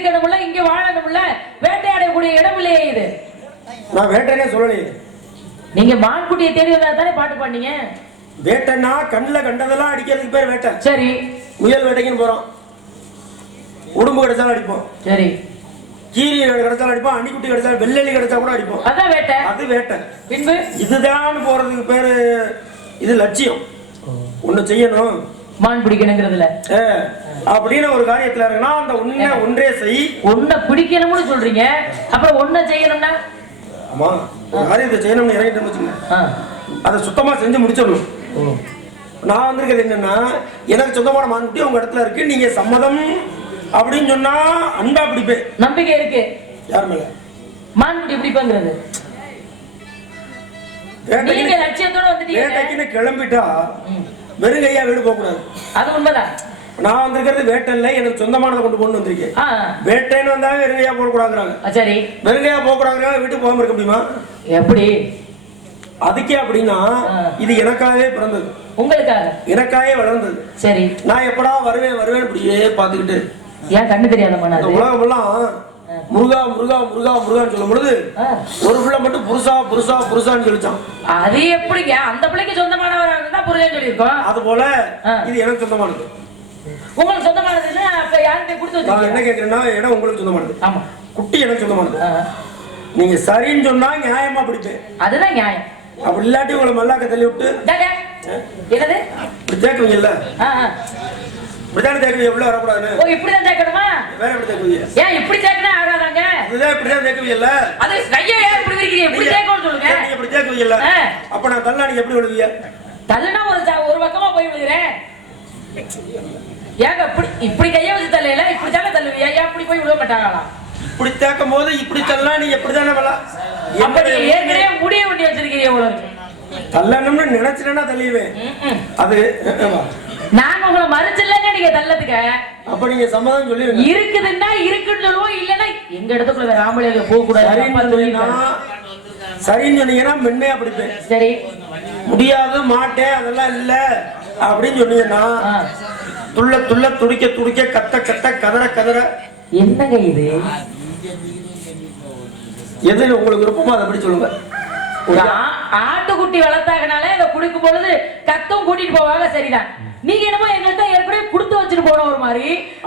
இருக்கணும்ல, இங்க வாழணும்ல, வேட்டையாடக்கூடிய இடம் இல்லையே இது. நான் வேட்டைனே சொல்லலையே. நீங்க மான்குட்டியை தேடி வந்தா தானே பாட்டு பாடுனீங்க. வேட்டைன்னா கண்ணில் கண்டதெல்லாம் அடிக்கிறதுக்கு பேர் வேட்டை. சரி, முயல் வேட்டைக்குன்னு போறோம், உடும்பு கிடைச்சாலும் அடிப்போம். சரி, கீரி கிடைச்சாலும் அடிப்போம், அணிக்குட்டி கிடைச்சாலும், வெள்ளெலி கிடைச்சா கூட அடிப்போம். அதான் வேட்டை. அது வேட்டை. பின்பு இதுதான் போறதுக்கு பேரு. இது லட்சியம். ஒண்ணு செய்யணும், மான் பிடிக்கணுங்கிறதுல அப்படின்னு ஒரு காரியத்துல இருக்குன்னா அந்த ஒன்றே செய். ஒன்ன பிடிக்கணும்னு சொல்றீங்க, அப்புறம் ஒன்ன செய்யணும்னா? ஆமா, ஒரு காரியத்தை செய்யணும்னு இறங்கிட்டு வச்சுக்கோங்க, அதை சுத்தமா செஞ்சு முடிச்சிடணும். நான் வந்திருக்கிறது என்னன்னா, எனக்கு சொந்தமான மான்குட்டி உங்க இடத்துல இருக்கு, நீங்க சம்மதம் அப்படின்னு சொன்னா அன்பா பிடிப்பேன். நம்பிக்கை இருக்கு யார் மேல? மான்குட்டி பிடிப்பாங்கிறது. நீங்க லட்சியத்தோட வந்துட்டீங்க. வேட்டைக்குன்னு கிளம்பிட்டா வெறுங்கையா வீடு போக கூடாது. அது உண்மைதான். நான் வந்திருக்கிறது வேட்டை இல்லை, எனக்கு சொந்தமானதை கொண்டு போகணும்னு வந்திருக்கேன். வேட்டைன்னு வந்தாவே வெறுங்கையா போடக்கூடாதுறாங்க. சரி, வெறுங்கையா போகக்கூடாதுறாங்க, வீட்டுக்கு போகாம இருக்க முடியுமா? எப்படி? அதுக்கே அப்படின்னா இது எனக்காகவே பிறந்தது, உங்களுக்காக, எனக்காகவே வளர்ந்தது. சரி, நான் எப்படா வருவேன் வருவேன் இப்படியே பார்த்துக்கிட்டு. ஏன் கண்ணு தெரியாத உலகம் எல்லாம் முருகா முருகா முருகா முருகான்னு சொல்லும் பொழுது ஒரு பிள்ளை மட்டும் புருஷா புருஷா புருஷான்னு சொல்லிச்சான். அது எப்படிங்க? அந்த பிள்ளைக்கு சொந்தமானவராக தான் புருஷன் சொல்லியிருக்கோம். அது போல இது எனக்கு சொந்தமானது. உங்களுக்கு சொந்தமானதுன்னா அப்ப யார்கிட்ட கொடுத்து நான் என்ன கேட்கிறேன்னா, இடம் உங்களுக்கு சொந்தமானது. ஆமா, குட்டி எனக்கு சொந்தமானது. நீங்க சரின்னு சொன்னா நியாயமா பிடிப்பேன். அதுதான் நியாயம். அப்படி இல்லாட்டி உங்களை மல்லாக்க தள்ளி விட்டு என்னது இப்படி தேக்குவீங்கல்ல, இப்படித்தானே தேக்குவீங்க, எவ்வளவு வரக்கூடாதுன்னு. ஓ, இப்படிதான் தேக்கணுமா? வேற எப்படி தேக்குவீங்க? ஏன் இப்படி தேக்கினா ஆகாதாங்க? இதுதான் இப்படிதான் தேக்குவீங்கல்ல. அது கையை ஏன் இப்படி விரிக்கிறீங்க? இப்படி தேக்கணும்னு சொல்லுங்க. நீங்க இப்படி தேக்குவீங்கல்ல, அப்ப நான் தள்ளா நீங்க எப்படி விழுவீங்க? தள்ளுனா ஒரு பக்கமா போய் விழுகிறேன். ஏங்க இப்படி கையை வச்சு தள்ளையில இப்படி தானே தள்ளுவியா? ஏன் இப்படி போய் விழுவ மாட்டாங்களா? இப்படி தேக்கும் போது இப்படி தள்ளா நீ எப்படிதானே வரலாம். அப்படி ஏற்கனவே முடிய வேண்டி வச்சிருக்கீங்க. இவ்வளவு தள்ளணும்னு நினைச்சிட்டேன்னா தள்ளிடுவேன். அது நான் உங்களை மறுச்சில்லங்க நீங்க தள்ளதுக்கு. அப்ப நீங்க சம்மதம் சொல்லிருங்க. இருக்குதுன்னா இருக்குன்னு சொல்லுவோம், இல்லன்னா எங்க இடத்துக்குள்ள ராமலிங்க போக கூடாது. சரின்னு சொன்னீங்கன்னா மென்மையா பிடிப்பேன். சரி, முடியாது மாட்டேன் அதெல்லாம் இல்ல அப்படின்னு சொன்னீங்கன்னா துள்ள துள்ள துடிக்க துடிக்க கத்த கத்த கதற கதற. என்னங்க இது? எது உங்களுக்கு விருப்பமோ அதை அப்படி சொல்லுங்க. ஆட்டுக்குட்டி வளர்த்தாங்கனாலே அதை குடிக்கும் பொழுது கத்தும் கூட்டிட்டு போவாங்க. சரிதான். நீங்க என்னமோ எங்கள்கிட்ட ஏற்கனவே கொடுத்து வச்சுட்டு போன ஒரு மாதிரி,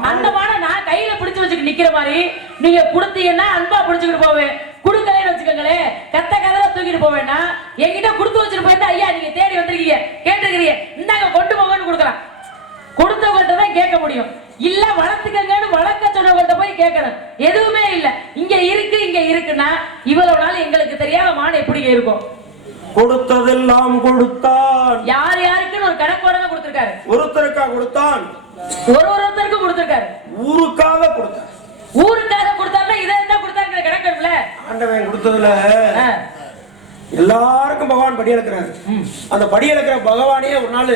அந்த மாதிரி நான் கையில பிடிச்சு வச்சுட்டு நிக்கிற மாதிரி நீங்க கொடுத்தீங்கன்னா அன்பா பிடிச்சுக்கிட்டு போவேன். கொடுக்கலன்னு வச்சுக்கோங்களேன், கத்த கதல தூக்கிட்டு போவேன்னா என்கிட்ட கொடுத்து வச்சுட்டு போயிருந்தா, ஐயா நீங்க தேடி வந்திருக்கீங்க, கேட்டிருக்கிறீங்க, இந்தாங்க கொண்டு போங்கன்னு கொடுக்கலாம். கொடுத்தவங்கள்ட்ட தான் கேட்க முடியும். இல்ல வளர்த்துக்கங்கன்னு வளர்க்க சொன்னவங்கள்ட்ட போய் கேட்கணும். எதுவுமே இல்ல, இங்க இருக்கு இங்க இருக்குன்னா இவ்வளவு நாள் எங்களுக்கு தெரியாத மான் எப்படி இருக்கும்? கொடுத்ததெல்லாம் கொடுத்தான். யார் யாருக்குன்னு ஒரு கணக்கோட தான் கொடுத்திருக்காரு. ஒருத்தருக்கா கொடுத்தான், ஒருத்தருக்கு கொடுத்திருக்காரு. ஊருக்காக கொடுத்தான். ஊருக்காக கொடுத்தாருன்னா இதை என்ன கொடுத்தாருங்கிற கணக்கு இருக்குல்ல. ஆண்டவன் கொடுத்ததுல எல்லாருக்கும் பகவான் படி இழக்கிறாரு. அந்த படி இழக்கிற பகவானே ஒரு நாள்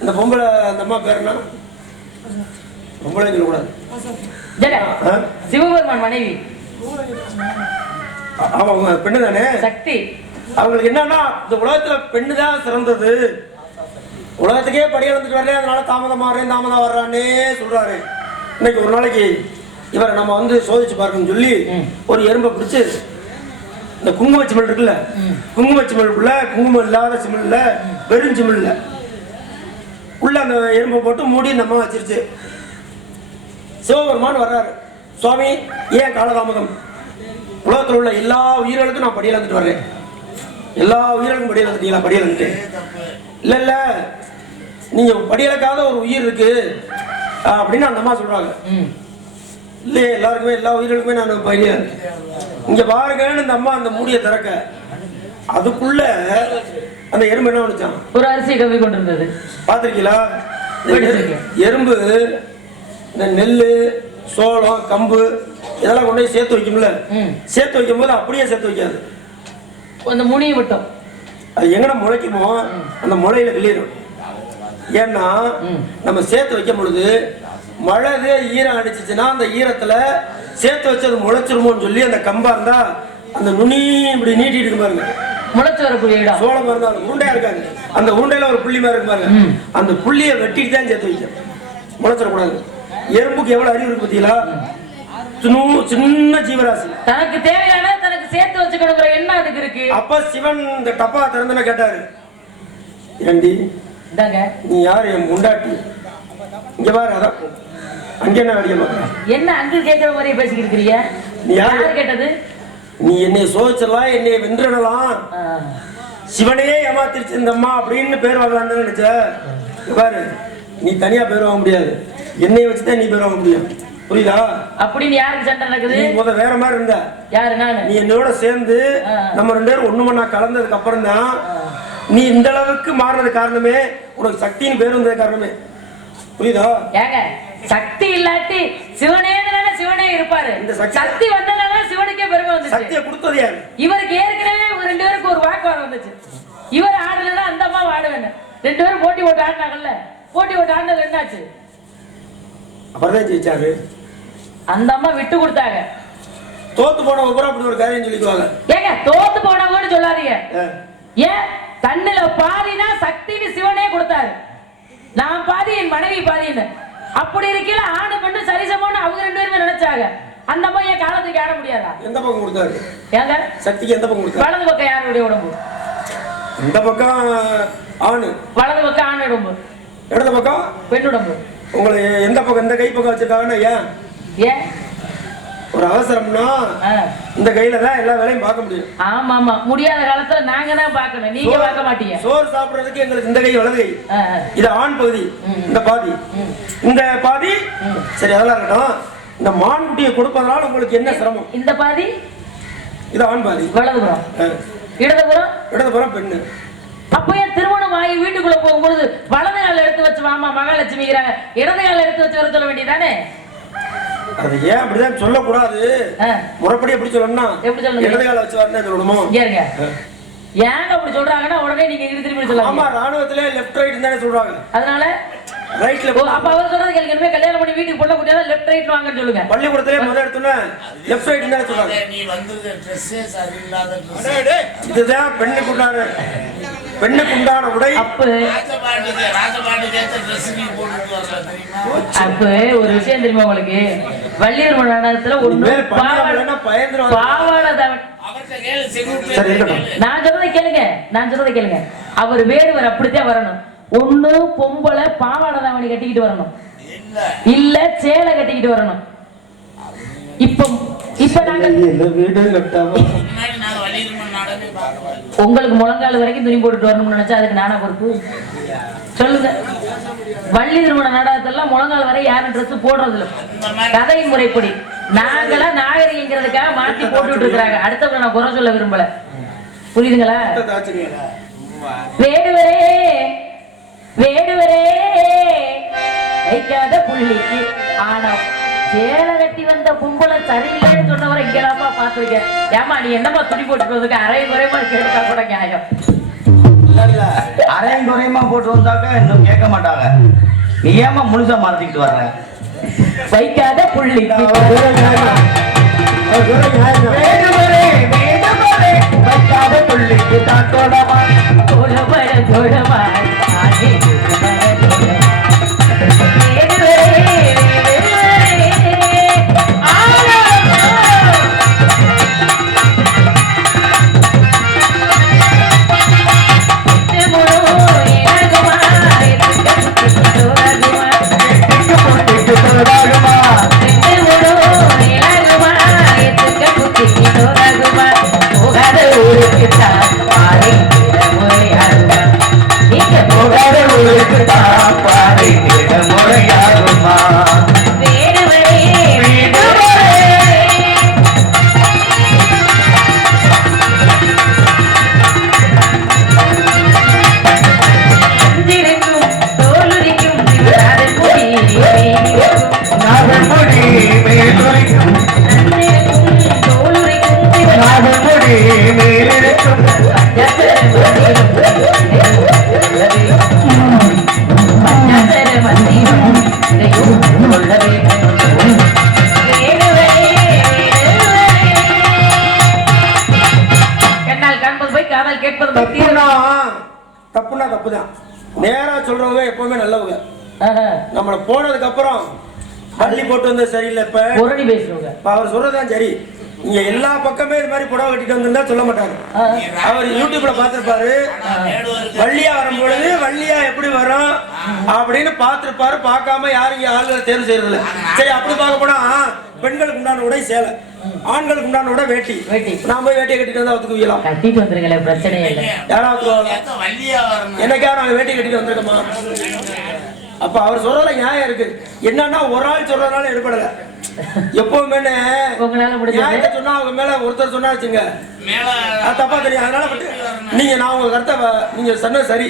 இந்த பொம்பளை, அந்த அம்மா பேர் என்ன? பொம்பளை சொல்லக்கூடாது, சிவபெருமான் மனைவி. அவங்க பெண்ணு தானே, சக்தி. அவங்களுக்கு என்னன்னா இந்த உலகத்துல பெண்ணு தான் சிறந்தது, உலகத்துக்கே படி இழந்துட்டு வரல, அதனால தாமதம் வர்றேன் தாமதம் வர்றான்னே சொல்றாரு. இன்னைக்கு ஒரு நாளைக்கு இவரை நம்ம வந்து சோதிச்சு பார்க்கணும்னு சொல்லி ஒரு எறும்பை பிடிச்சு இந்த குங்கும சிமிழ் இருக்குல்ல, குங்கும சிமிழ்ல குங்குமம் இல்லாத சிமிழ்ல வெறும் சிமிழ்ல உள்ள அந்த எறும்பை போட்டு மூடி நம்ம வச்சிருச்சு. சிவபெருமான் வர்றாரு, சுவாமி ஏன் காலதாமதம்? உலகத்தில் உள்ள எல்லா உயிர்களுக்கும் நான் படியில் வந்துட்டு வர்றேன், எல்லா உயிர்களுக்கும் படியில் வந்துட்டீங்களா? படியில் வந்துட்டு இல்ல இல்ல நீங்க படியலக்காத ஒரு உயிர் இருக்கு அப்படின்னு அந்த அம்மா சொல்றாங்க. இல்லையே, எல்லாருக்குமே எல்லா உயிர்களுக்குமே நான் படியில இங்க பாருங்கன்னு இந்த அம்மா அந்த மூடியை திறக்க, அதுக்குள்ள அந்த எறும்பு என்ன பண்ணுச்சான்? ஒரு அரிசி கவி கொண்டிருந்தது. பாத்திருக்கீங்களா? எறும்பு இந்த நெல்லு சோளம் கம்பு இதெல்லாம் கொண்டு போய் சேர்த்து வைக்கும்ல, சேர்த்து வைக்கும் போது அப்படியே சேர்த்து வைக்காது, அந்த முனியை விட்டோம். அது எங்கன முளைக்குமோ அந்த முளையில வெளியிடும். ஏன்னா நம்ம சேர்த்து வைக்கும் பொழுது மழை ஈரம் அடிச்சுச்சுன்னா அந்த ஈரத்துல சேர்த்து வச்சது முளைச்சிருமோன்னு சொல்லி அந்த கம்பா இருந்தா அந்த நுனி இப்படி நீட்டிட்டு இருக்கு பாருங்க, முளைச்சு வரக்கூடிய இடம். சோளம் இருந்தாலும் உருண்டையா இருக்காங்க, அந்த உருண்டையில ஒரு புள்ளி மாதிரி இருக்கு பாருங்க, அந்த புள்ளியை வெட்டிட்டு தான் சேர்த்து வைக்கும், முளைச்சிடக்கூடாது. எறும்புக்கு எவ்வளவு அறிவு இருக்கு பார்த்தீங்களா? சின்ன ஜீவராசி. தனக்கு தேவையான தனக்கு சேர்த்து வச்சுக்கணுங்கிற எண்ணம் அதுக்கு இருக்கு. அப்ப சிவன் இந்த டப்பா திறந்துன கேட்டாரு, ஏண்டி இந்தாங்க நீ யாரு? என் முண்டாட்டி. இங்க பாரு, அதான் அங்க என்ன வேடிக்கை பார்க்கற? என்ன அங்கிள் கேட்கிற மாதிரியே பேசிக்கிட்டு இருக்கிறீங்க? நீ யாரு கேட்டது? நீ என்னை சோதிச்சிடலாம், என்னை வென்றிடலாம், சிவனையே ஏமாத்திருச்சு இந்த அம்மா அப்படின்னு பேர் வாங்கலான்னு நினைச்ச. பாரு, நீ தனியா பேர் வாங்க முடியாது, என்னைய வச்சுதான் நீ பேர் வாங்க முடியும். புரியுதா? அப்படின்னு யாருக்கு சண்டை நடக்குது? நீ முத வேற மாதிரி இருந்த. யாரு? நானு. நீ என்னோட சேர்ந்து நம்ம 2 பேரும் ஒண்ணு மண்ணா கலந்ததுக்கு அப்புறம் தான் நீ இந்த அளவுக்கு மாறினது காரணமே, உனக்கு சக்தின்னு பேர் வந்தது காரணமே. புரியுதா? ஏங்க சக்தி இல்லாட்டி சிவனே இருப்பாரு. இந்த சக்தி வந்ததால சிவனுக்கே பெருமை வந்துச்சு. சக்தியை கொடுத்தது யாரு? இவருக்கு ஏற்கனவே 2 பேருக்கு ஒரு வாக்குவாதம் வந்துச்சு. இவர் ஆடலன்னா அந்த அம்மா ஆடுவேன். 2 பேரும் போட்டி போட்டு ஆடினாங்கல்ல. போட்டி போட்டு ஆடினது என்னாச்சு? அப்புறம் ஜெயிச்சாரு. அந்த அம்மா விட்டு கொடுத்தாங்க. தோத்து போனவங்க கூட அப்படி ஒரு காரியம் சொல்லிக்குவாங்க. ஏங்க தோத்து போனவங்கன்னு சொல்லாதீங்க. ஏன் தன்னில பாதினா சக்தின்னு சிவனே கொடுத்தாரு. நான் பாதி, என் மனைவி பாதின்னு. அப்படி இருக்கையில ஆணு பண்ணு சரிசமம்னு அவங்க 2 பேருமே நினைச்சாங்க. அந்த அம்மா என் காலத்துக்கு ஆட முடியாதா? எந்த பக்கம் கொடுத்தாரு? ஏங்க சக்திக்கு எந்த பக்கம் கொடுத்தாரு? வலது பக்கம் யாருடைய உடம்பு? இந்த பக்கம் ஆணு. வலது பக்கம் ஆண் உடம்பு, இடது பக்கம் பெண் உடம்பு. உங்களை எந்த பக்கம், இந்த கை பக்கம் வச்சிருக்காங்கன்னா ஏன்? ஏன் ஒரு அவசரம்னா இந்த கையில தான் எல்லா வேலையும் பார்க்க முடியும். ஆமா ஆமா, முடியாத காலத்துல நாங்க தான் பார்க்கணும், நீங்க பார்க்க மாட்டீங்க. சோறு சாப்பிடுறதுக்கு எங்களுக்கு இந்த கை வலது கை. இது ஆண் பகுதி, இந்த பாதி, இந்த பாதி. சரி, அதெல்லாம் இருக்கட்டும். இந்த மான் குட்டியை கொடுப்பதனால உங்களுக்கு என்ன சிரமம்? இந்த பாதி இது ஆண் பாதி, வலதுபுறம், இடதுபுறம் பெண்ணு. அப்ப ஏன் திருமணம் ஆகி வீட்டுக்குள்ள போகும்போது வலது கால எடுத்து வச்சு வாமா மகாலட்சுமி, இடது கால எடுத்து வச்சு வர சொல்ல வேண்டியதானே? அது ஏன் அப்படிதான் சொல்லக்கூடாது? முறைப்படி எப்படி சொல்லணும்னா இடது கால வச்சு வரணும் சொல்லணுமோ? ஏங்க அப்படி சொல்றாங்கன்னா உடனே நீங்க திரும்பி சொல்லலாம். ஆமா, ராணுவத்திலே லெஃப்ட் ரைட் தானே சொல்றாங்க. அதனால ரைட்ல அப்ப அவர் சொல்றது கேளுங்க. கல்யாணம் பண்ணி வீட்டுக்கு பொண்ண குட்டியா லெஃப்ட் ரைட் வாங்கன்னு சொல்லுங்க. பள்ளிக்கூடத்திலே முதல் எடுத்தோன்னே லெஃப்ட் ரைட் தானே சொல்றாங்க. நீ வந்து ட்ரெஸ்ஸே சரியில்லாத ட்ரெஸ். இதுதான் பெண்ணுக்கு உண்டான உடை. அப்ப ஒரு விஷயம் தெரியுமா உங்களுக்கு? வள்ளியூர் மண்டலத்துல ஒரு பாவாடை. நான் சொல்றதை கேளுங்க. அவர் வேடுவர் அப்படித்தான் வரணும். ஒண்ணு பொம்பளை பாவாடை தாவணி கட்டிக்கிட்டு வரணும், இல்ல சேலை கட்டிக்கிட்டு வரணும். இப்ப நாங்க உங்களுக்கு முழங்கால் வரைக்கும் துணி போட்டுட்டு வரணும்னு நினைச்சா அதுக்கு நானா பொறுப்பு? சொல்லுங்க. வள்ளி திருமண நாடகத்தெல்லாம் முழங்கால் வரை யாரும் ட்ரெஸ் போடுறது இல்லை. கதை முறைப்படி நாங்களா நாகரிகங்கிறதுக்காக மாத்தி போட்டுட்டு இருக்கிறாங்க. அடுத்தவங்க நான் குறை சொல்ல விரும்பல, புரியுதுங்களா? வேடுவரே வைக்காத புள்ளிக்கு ஆனா சேலை கட்டி வந்த பொம்பளை சரியில்லைன்னு சொன்னவரை இங்கதாப்பா பாத்துருக்கேன். ஏமா நீ என்னமா துணி போட்டு வந்ததுக்கு அரையும் குறையமா கேட்டா கூட நியாயம். அரையும் குறையமா போட்டு வந்தாக்க இன்னும் கேட்க மாட்டாங்க. நீ ஏமா முழுசா மறைச்சிக்கிட்டு வர்ற? வைக்காத புள்ளிக்கு வைக்காத புள்ளிக்கு தான் தோடமா தோடமா தப்புனா தப்புதான். நேரா சொல்றவங்க எப்பவுமே நல்லவங்க. நம்மள போனதுக்கு அப்புறம் வள்ளி போட்டு வந்தது சரியில்லை. இப்ப புரணி பேசுறவங்க அவர் சொல்றதுதான் சரி. நீங்க எல்லா பக்கமே இது மாதிரி புடவை கட்டிட்டு வந்திருந்தா சொல்ல மாட்டாரு. அவர் யூடியூப்ல பாத்திருப்பாரு. வள்ளியா வரும்பொழுது வள்ளியா எப்படி வரும் அப்படின்னு பாத்திருப்பாரு. பார்க்காம யாரும் இங்க ஆளுகளை தேர்வு செய்யறது இல்ல. சரி, அப்படி பார்க்க போனா பெண்களுக்கு உண்டான உடை சேலை, ஆண்களுக்கு உண்டான உடை வேட்டி. நான் போய் வேட்டியை கட்டிட்டு வந்தா ஒத்துக்குவீங்களா? கட்டிட்டு வந்துருங்களே, பிரச்சனையே இல்லை. யாராவது என்னைக்காவது நாங்க வேட்டி கட்டிட்டு வந்திருக்கோமா? அப்ப அவர் சொல்றதுல நியாயம் இருக்கு. என்னன்னா ஒரு ஆள் சொல்றதுனால எடுப்படல. எப்பவுமே நியாயத்தை சொன்னா அவங்க மேல ஒருத்தர் சொன்னா வச்சுங்க தப்பா தெரியும். அதனால நீங்க நான் உங்க கருத்தை நீங்க சொன்ன சரி.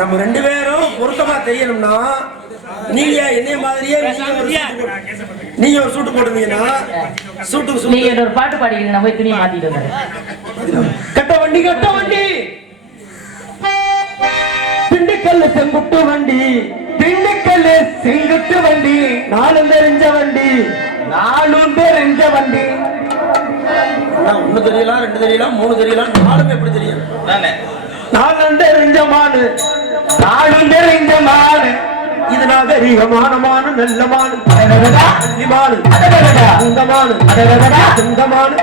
நம்ம 2 பேரும் பொருத்தமா தெரியணும்னா நீங்க என்னைய மாதிரியே நீங்க ஒரு சூட்டு போட்டுருந்தீங்கன்னா சூட்டுக்கு நீங்க ஒரு பாட்டு பாடிக்கிறீங்க. நான் போய் துணியை மாத்திட்டு வந்தேன். கட்ட வண்டி கட்ட வண்டி, திண்டுக்கல் செங்குட்டு வண்டி, திண்டுக்கல் செங்குட்டு வண்டி, 4 தெரிஞ்ச வண்டி, 4 தெரிஞ்ச வண்டி. ஒண்ணு தெரியலாம், 2 தெரியலாம், 3 தெரியலாம், 4 எப்படி தெரியும்? 4 தெரிஞ்ச மானு, 4 தெரிஞ்ச மானு. இது நாகரிகமான மானு, நல்ல மானு, மானு, இந்த மானு, இந்த மானு.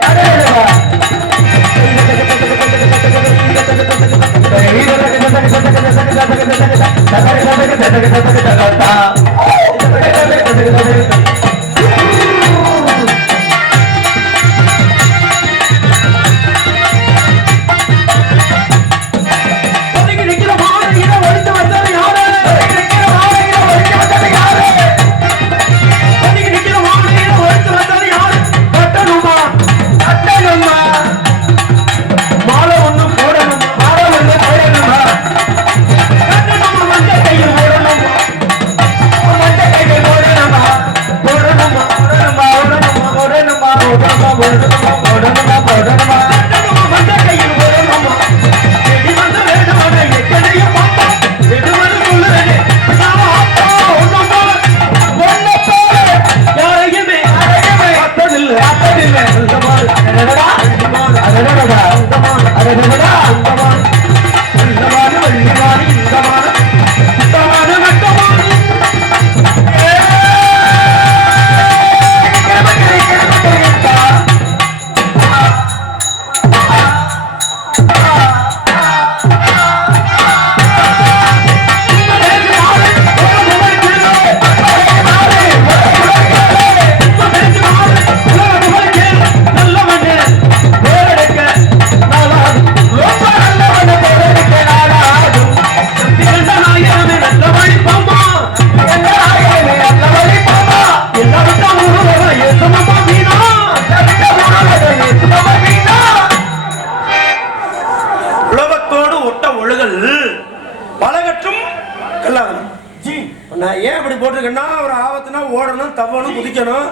நான் ஏன் அப்படி போட்டிருக்கேன்னா ஒரு ஆபத்துனா ஓடணும், தவணும், குதிக்கணும்,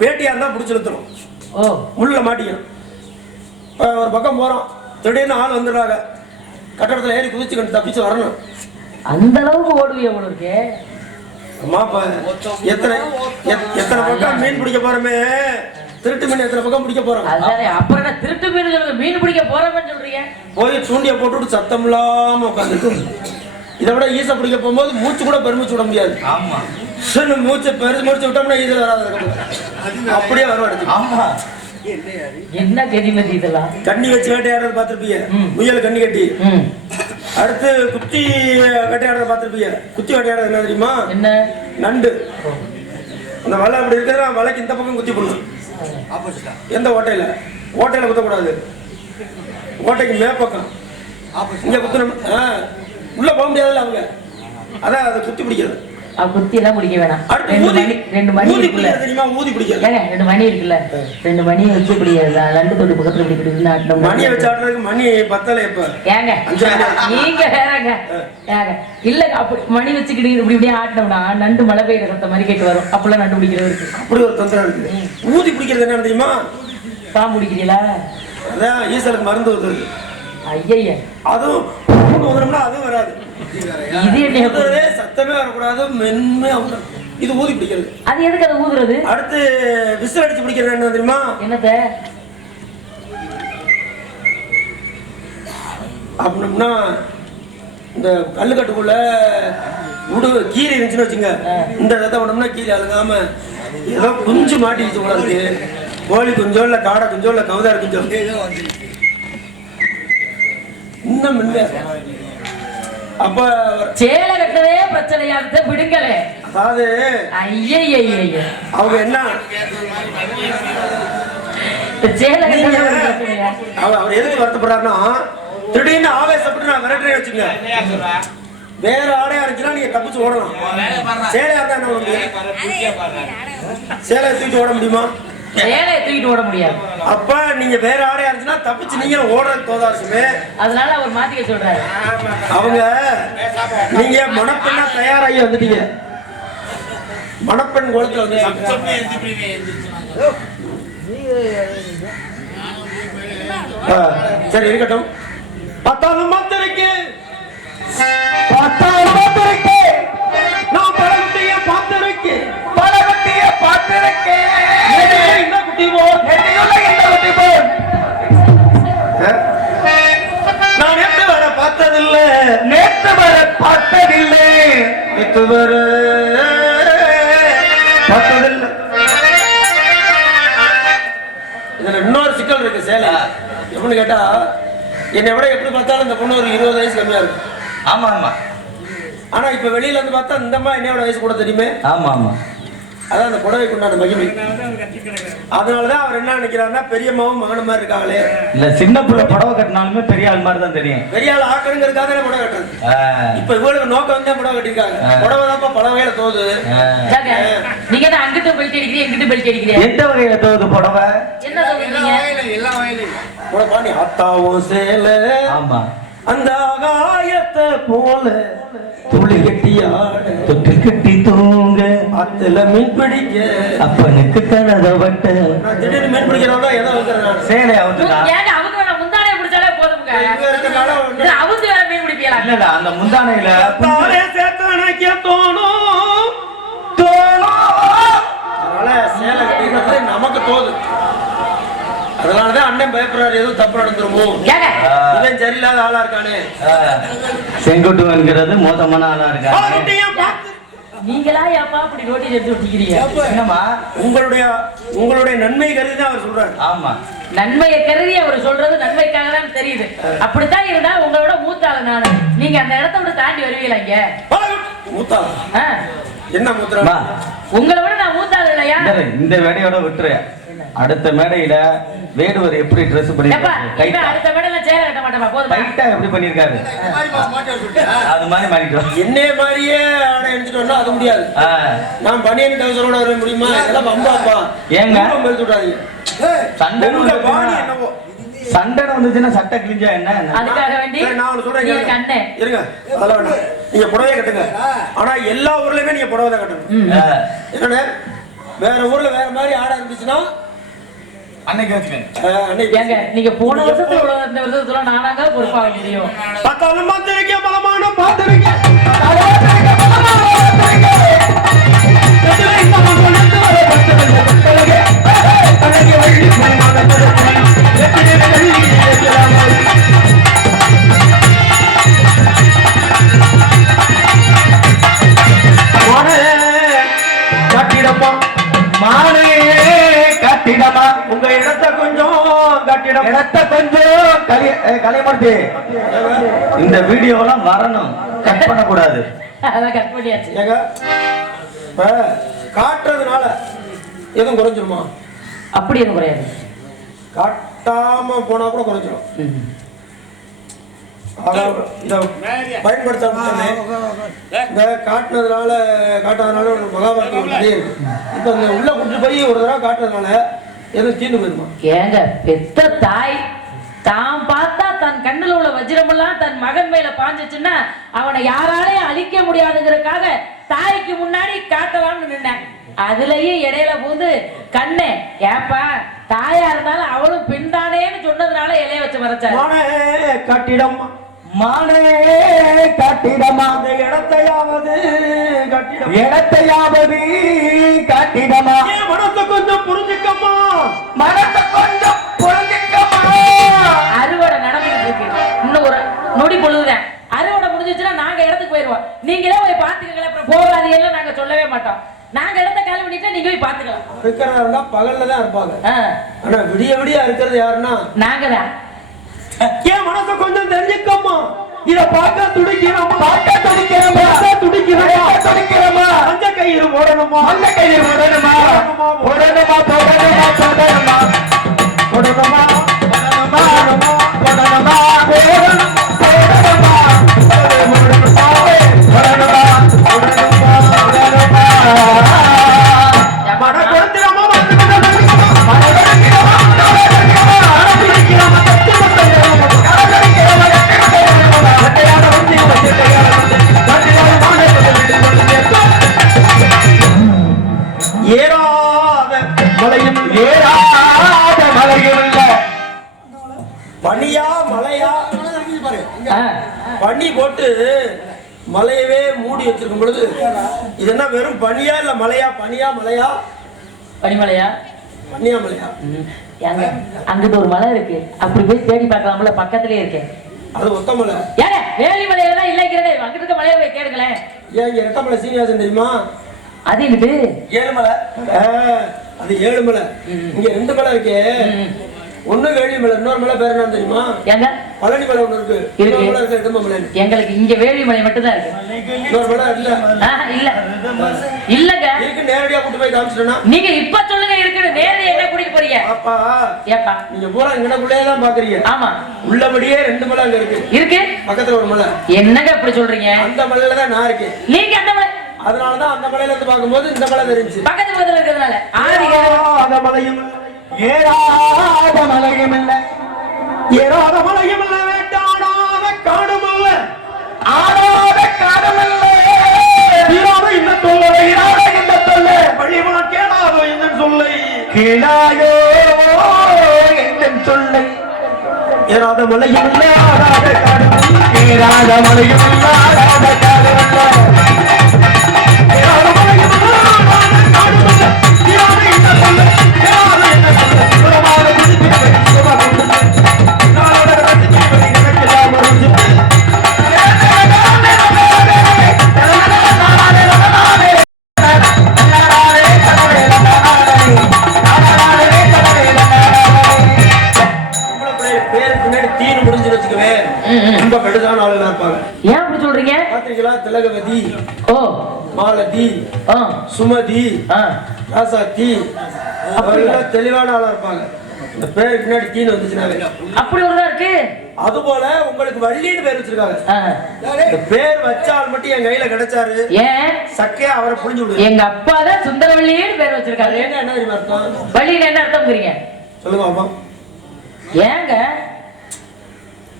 வேட்டியா இருந்தா பிடிச்சி இழுத்தணும், முள்ள மாட்டிக்கணும். ஒரு பக்கம் போறோம், திடீர்னு ஆள் வந்துடுறாங்க, கட்டடத்துல ஏறி குதிச்சுக்கணும், தப்பிச்சு வரணும். அந்த அளவுக்கு ஓடுவிய உங்களுக்கு? அம்மா எத்தனை பக்கம் மீன் பிடிக்க போறோமே, திருட்டு மீன் எத்தனை பக்கம் பிடிக்க போறோம். அப்புறம் என்ன திருட்டு மீன் சொல்லுங்க, மீன் பிடிக்க போறோம்னு சொல்றீங்க? போய் சூண்டிய போட்டுட்டு சத்தம் இல்லாம உட்காந்துட்டு, இதை விட ஈச பிடிக்க போகும்போது மூச்சு கூட பெருமிச்சு விட முடியாது. மூச்சு பெருமிச்சு விட்டோம்னா ஈச வராது, அப்படியே வரும். என்ன கதிமதி இதெல்லாம்? கண்ணி வச்சு வேட்டையாடுறது பாத்திருப்பீங்க, முயல் கண்ணி கட்டி. அடுத்து குத்தி வேட்டையாடுறது பாத்திருப்பீங்க. குத்தி வேட்டையாடுறது என்ன தெரியுமா? என்ன? நண்டு. அந்த வலை அப்படி இருக்கிற வலைக்கு இந்த பக்கம் குத்தி போடணும். எந்த ஓட்டையில குத்தக்கூடாது, ஓட்டைக்கு மேற்பக்கம் இங்க குத்தணும். உள்ள போக முடியாதுல்ல அவங்க, அதான் அதை குத்தி பிடிக்கிறது. குத்தி எல்லாம் பிடிக்க வேணாம். 2 மணி இருக்குல்ல, தெரியுமா? ஊதி பிடிக்கல. 2 மணி இருக்குல்ல, 2 மணியை வச்சு பிடிக்காது. ரெண்டு தொட்டு பக்கத்துல பிடிக்கிறது. மணியை வச்சு ஆடுறதுக்கு மணி பத்தல. இப்ப ஏங்க நீங்க வேறங்க ஏங்க இல்ல, அப்படி மணி வச்சுக்கிட்டு இப்படி இப்படியே ஆட்டினோம்னா நண்டு மழை பெய்யுற சத்த மாதிரி கேட்டு வரும். அப்பெல்லாம் நண்டு பிடிக்கிறது இருக்கு. அப்படி ஒரு தந்திரம் இருக்கு. ஊதி பிடிக்கிறது என்ன தெரியுமா? பாம்பு பிடிக்கிறீங்களா? அதான் ஈசலுக்கு மருந்து வருது. ஐயா அதுவும் அதுவும் வராது. இது சத்தமே வரக்கூடாது, மென்மையா இது ஊதி பிடிக்கிறது. அது எதுக்கு அதை ஊதுறது? அடுத்து விசில் அடிச்சு பிடிக்கிறது என்ன தெரியுமா? என்னத்த அப்படின்னா இந்த கல்லுக்கட்டுக்குள்ள கீரி இருந்துச்சுன்னு வச்சுங்க, இந்த இடத்த உடம்புனா கீரி அழுகாம ஏதோ குஞ்சு மாட்டிக்கிச்சு உங்களுக்கு. கோழி குஞ்சோ இல்ல காடை குஞ்சோ இல்ல கவுதாரி குஞ்சோ இன்னும் இல்ல. அப்ப சேலை கட்டவே பிரச்சனையா இருந்து விடுங்களே. அதாவது ஐய அவங்க என்ன சேலை நீங்க கட்டவே அவர் எதுக்கு வருத்தப்படுறாருன்னா, திடீர்னு ஆவேசப்பட்டு நான் விரட்டுறேன் வச்சுங்க, வேற ஆடையா இருந்துச்சுன்னா நீங்க தப்பிச்சு ஓடலாம். சேலையா இருந்தா என்ன பண்ண முடியும்? சேலையை தூக்கிட்டு ஓட முடியுமா? சேலையை தூக்கிட்டு ஓட முடியாது. அப்ப நீங்க வேற ஆடையா இருந்துச்சுன்னா தப்பிச்சு நீங்க ஓடுறது தோதாசுமே. அதனால அவர் மாத்திக்க சொல்றாரு. அவங்க நீங்க மணப்பெண்ணா தயாராகி வந்துட்டீங்க, மணப்பெண் குளத்துல வந்து சரி இருக்கட்டும். பத்தாலும் மாத்திருக்கு நான் பழகுட்டிய பார்த்திருக்கேன், பலவட்டிய பார்த்திருக்கேன். இந்த குட்டி போல் நான் நேற்று வர பார்த்ததில்லை, நேற்று வர பார்த்ததில்லை, நேற்று வர பார்த்ததில்லை. இதுல இன்னொரு சிக்கல் இருக்கு. சேலை எப்படின்னு கேட்டா, என்னை விட எப்படி பார்த்தாலும் இந்த பொண்ணு ஒரு 20 வயசு கம்மியா இருக்கு. ஆமா ஆமா. ஆனா இப்ப வெளியில இருந்து பார்த்தா இந்தம்மா என்னையோட வயசு கூட தெரியுமே. ஆமா ஆமா. அதான் அந்த புடவைக்கு உண்டான மகிமை. அதனாலதான் அவர் என்ன நினைக்கிறாருன்னா, பெரியம்மாவும் மகனும் மாதிரி இருக்காங்களே. இல்ல சின்ன புள்ள புடவை கட்டினாலுமே பெரிய ஆள் மாதிரி தான் தெரியும். பெரிய ஆள் ஆக்கணுங்கிறதுக்காக தானே புடவை கட்டுறது. இப்ப இவங்களுக்கு நோக்கம் வந்து புடவை கட்டிருக்காங்க. புடவை தான் பல வகையில தோது. நீங்க தான் அங்கிட்டு பெல்ட் அடிக்கிறீங்க, எங்கிட்டு பெல்ட் அடிக்கிறீங்க. எந்த வகையில தோது புடவை? என்ன தோதுறீங்க? பாணி அத்தாவும் சேலை, ஆமா, அந்த ஆகாயத்தை போல துளி கட்டியாட, தொட்டு கட்டி தூங்க, அத்துல மீன் பிடிக்க, அப்பனுக்கு கனத வட்ட. நான் திடீர்னு மீன் பிடிக்கிறவங்க ஏதோ இருக்கிறேன். சேலை அவுத்துட்டா. ஏங்க அவங்க வேற முந்தானைய பிடிச்சாலே போதும்ங்க. இங்க இருக்கனால இது அவுத்து வேற மீன் பிடிப்பீங்களா? இல்ல இல்ல, அந்த முந்தானையில தானே சேர்த்து நினைக்க தோணும். அதனால சேலை கட்டிக்கிறது நமக்கு தோது. அதனாலதான் அண்ணன் பயப்படுறாரு, எதுவும் தப்பு நடந்துருமோ, ஏங்க இவன் சரியில்லாத ஆளா இருக்கானே. செங்குட்டுவன்கிறது மோசமான ஆளா இருக்காங்க. நீங்களா ஏப்பா அப்படி நோட்டீஸ் எடுத்து விட்டுக்கிறீங்க? என்னமா உங்களுடைய நன்மை கருதி தான் அவர் சொல்றாரு. ஆமா, நன்மையை கருதி அவர் சொல்றது நன்மைக்காக தான் தெரியுது. அப்படித்தான் இருந்தா உங்களோட மூத்தாள நானு. நீங்க அந்த இடத்த விட்டு தாண்டி வருவீங்களா? இங்க மூத்தாளா? என்ன மூத்தா? உங்களை விட நான் மூத்தாள இல்லையா? இந்த வேடையோட விட்டுரு. அடுத்த மேடையில வேடுவர் எப்படி ட்ரெஸ் பண்ணிருக்காரு, அடுத்த மேடையில சேர கட்ட மாட்டேன் போதும். டைட்டா எப்படி பண்ணிருக்காரு அது மாதிரி மாறிட்டோம். என்னைய மாதிரியே ஆடை எடுத்துட்டோம்னா அது முடியாது. நான் பனியன் டவுசரோட வர முடியுமா? இதெல்லாம் பம்பாப்பா. ஏங்க சண்டை வந்துச்சுன்னா சட்டை கிழிஞ்சா என்ன? அதுக்காக வேண்டி நான் சொல்றேன் இருங்க, அதெல்லாம் வேண்டாம். நீங்க புடவை கட்டுங்க, ஆனா எல்லா ஊர்லயுமே நீங்க புடவை தான் கட்டணும். என்னன்னா வேற ஊர்ல வேற மாதிரி ஆடை இருந்துச்சுன்னா நீங்க போன வருஷத்துல இந்த வருஷத்துல நானாங்க பொறுப்பாக முடியும். பத்தாலும் பார்த்திருக்கேன், பலமான பார்த்திருக்கேன். கட்டிடப்பா மானே கட்டிடமா, உங்க இடத்தை கொஞ்சம் கட்டிடம், இடத்தை கொஞ்சம் கலைமர்த்தி. இந்த வீடியோலாம் வரணும், கட் பண்ணக்கூடாது. அதான் கட் பண்ணியாச்சு. ஏங்க காட்டுறதுனால எதுவும் குறைஞ்சிருமா? அப்படி எதுவும் குறையாது. காட்டாம போனா கூட குறைஞ்சிடும். பயன்படுத்தாம இந்த காட்டுறதுனால ஒரு மகாபாரதம் இருக்கு. இப்ப இந்த உள்ள கொண்டு போய் ஒரு தடவை காட்டுறதுனால எதுவும் தீர்ந்து போயிருமா? ஏங்க பெத்த தாய் தான் பார்த்தா தன் கண்ணுல உள்ள வஜ்ரமெல்லாம் தன் மகன் மேல பாஞ்சிச்சுன்னா அவனை யாராலையும் அழிக்க முடியாதுங்கிறதுக்காக தாய்க்கு முன்னாடி காட்டலாம்னு நின்னேன். அதுலயும் இடையில போது கண்ணே ஏப்பா தாயா இருந்தாலும் அவளும் பெண் தானேன்னு சொன்னதுனால இலைய வச்சு மறைச்சாரு. கட்டிடம் மானே காட்டிடமா, அந்த இடத்தையாவது கட்டிடம், இடத்தையாவது காட்டிடமா, மனத்தை கொஞ்சம் புரிஞ்சுக்கம்மா, மனத்தை கொஞ்சம் புரிஞ்சுக்கம்மா. அறுவடை நடந்துகிட்டு இருக்கு, இன்னும் ஒரு நொடி பொழுதுதான் அறுவடை முடிஞ்சிச்சுன்னா நாங்க இடத்துக்கு போயிருவோம். நீங்களே போய் பாத்துக்கங்களேன். இருந்தா பகல்ல தான் இருப்பாங்க. ஆனா விடிய விடிய இருக்கிறது யாருன்னா நாங்கதான். என் மனசை கொஞ்சம் தெரிஞ்சுக்கோமா. இத பார்க்க துடிக்கிறோமா, மஞ்ச கயிறு போடணுமா, பனியா மலையா பனி போட்டு மலையவே மூடி வச்சிருக்கும் பொழுது இது என்ன வெறும் பனியா இல்ல மலையா? பனியா மலையா? பனிமலையா பனியா மலையா? அங்கிட்டு ஒரு மலை இருக்கு, அப்படி போய் தேடி பார்க்கலாம்ல, பக்கத்திலே இருக்கு. அது ஒத்த மலை. ஏங்க வேலிமலையில தான் இல்லைங்கிறதே, அங்கிட்டு இருக்க மலையை போய் கேளுங்களேன். ஏன் இங்க ரெட்டமலை சீனிவாசன் தெரியுமா? அது இங்கிட்டு ஏழுமலை. அது ஏழுமலை. இங்க 2 மலை இருக்கு. ஒண்ணு வேலிமலை, இன்னொரு மலை பேர் என்ன தெரியுமா? ஏங்க பழனி மலை ஒண்ணு இருக்கு. இன்னொரு மலை இருக்கு இடமலை. எங்களுக்கு இங்க வேலிமலை மட்டும் தான் இருக்கு, இன்னொரு மலை இல்ல. இல்ல இல்லங்க இருக்கு. நேரடியா கூட்டி போய் காமிச்சிட்டேனா? நீங்க இப்ப சொல்லுங்க இருக்குது, நேரடியா என்ன கூட்டிட்டு போறீங்க? அப்பா ஏப்பா நீங்க பூரா இங்கனக்குள்ளே தான் பாக்குறீங்க. ஆமா, உள்ளபடியே 2 மலை அங்க இருக்கு. இருக்கு பக்கத்துல ஒரு மலை. என்னங்க அப்படி சொல்றீங்க? அந்த மலையில தான் நான் இருக்கேன். நீங்க அந்த மலை, அதனாலதான் அந்த மலையில இருந்து பாக்கும்போது இந்த மலை தெரிஞ்சு பக்கத்து பக்கத்துல இருக்கிறதுனால. ஆதிகாத மலையும் ஏறாத மலையும் இல்ல, ஏறாத மலையும் இல்ல, வேட்டாடாத காடும் இல்ல, ஆடாத காடும் இல்ல, ஈராத இந்த தொல்லை, ஈராத இந்த தொல்லை, வழிமா கேளாதோ என்ன சொல்லை, கேளாயோ என்ன சொல்லை, ஏறாத மலையும் இல்ல, ஆடாத காடும் இல்ல, ஏறாத மலையும் இல்ல, ஆடாத காடும் இல்ல, திலகவதி, மாலதி, சுமதி, ராசாத்தி, அவர்கள் தெளிவான ஆளா இருப்பாங்க. இந்த பேருக்கு பின்னாடி தீனு வந்துச்சுனாவே அப்படி ஒருதான் இருக்கு. அது போல உங்களுக்கு வள்ளின்னு பேர் வச்சிருக்காங்க. இந்த பேர் வச்சால் மட்டும் என் கையில கிடைச்சாரு, ஏன் சக்கையா அவரை புரிஞ்சு விடுங்க. எங்க அப்பா தான் சுந்தரவள்ளின்னு பேர் வச்சிருக்காரு. என்ன தெரியுமா அர்த்தம்? வள்ளின்னு என்ன அர்த்தம்ங்கிறீங்க? சொல்லுங்க பாப்பா. ஏங்க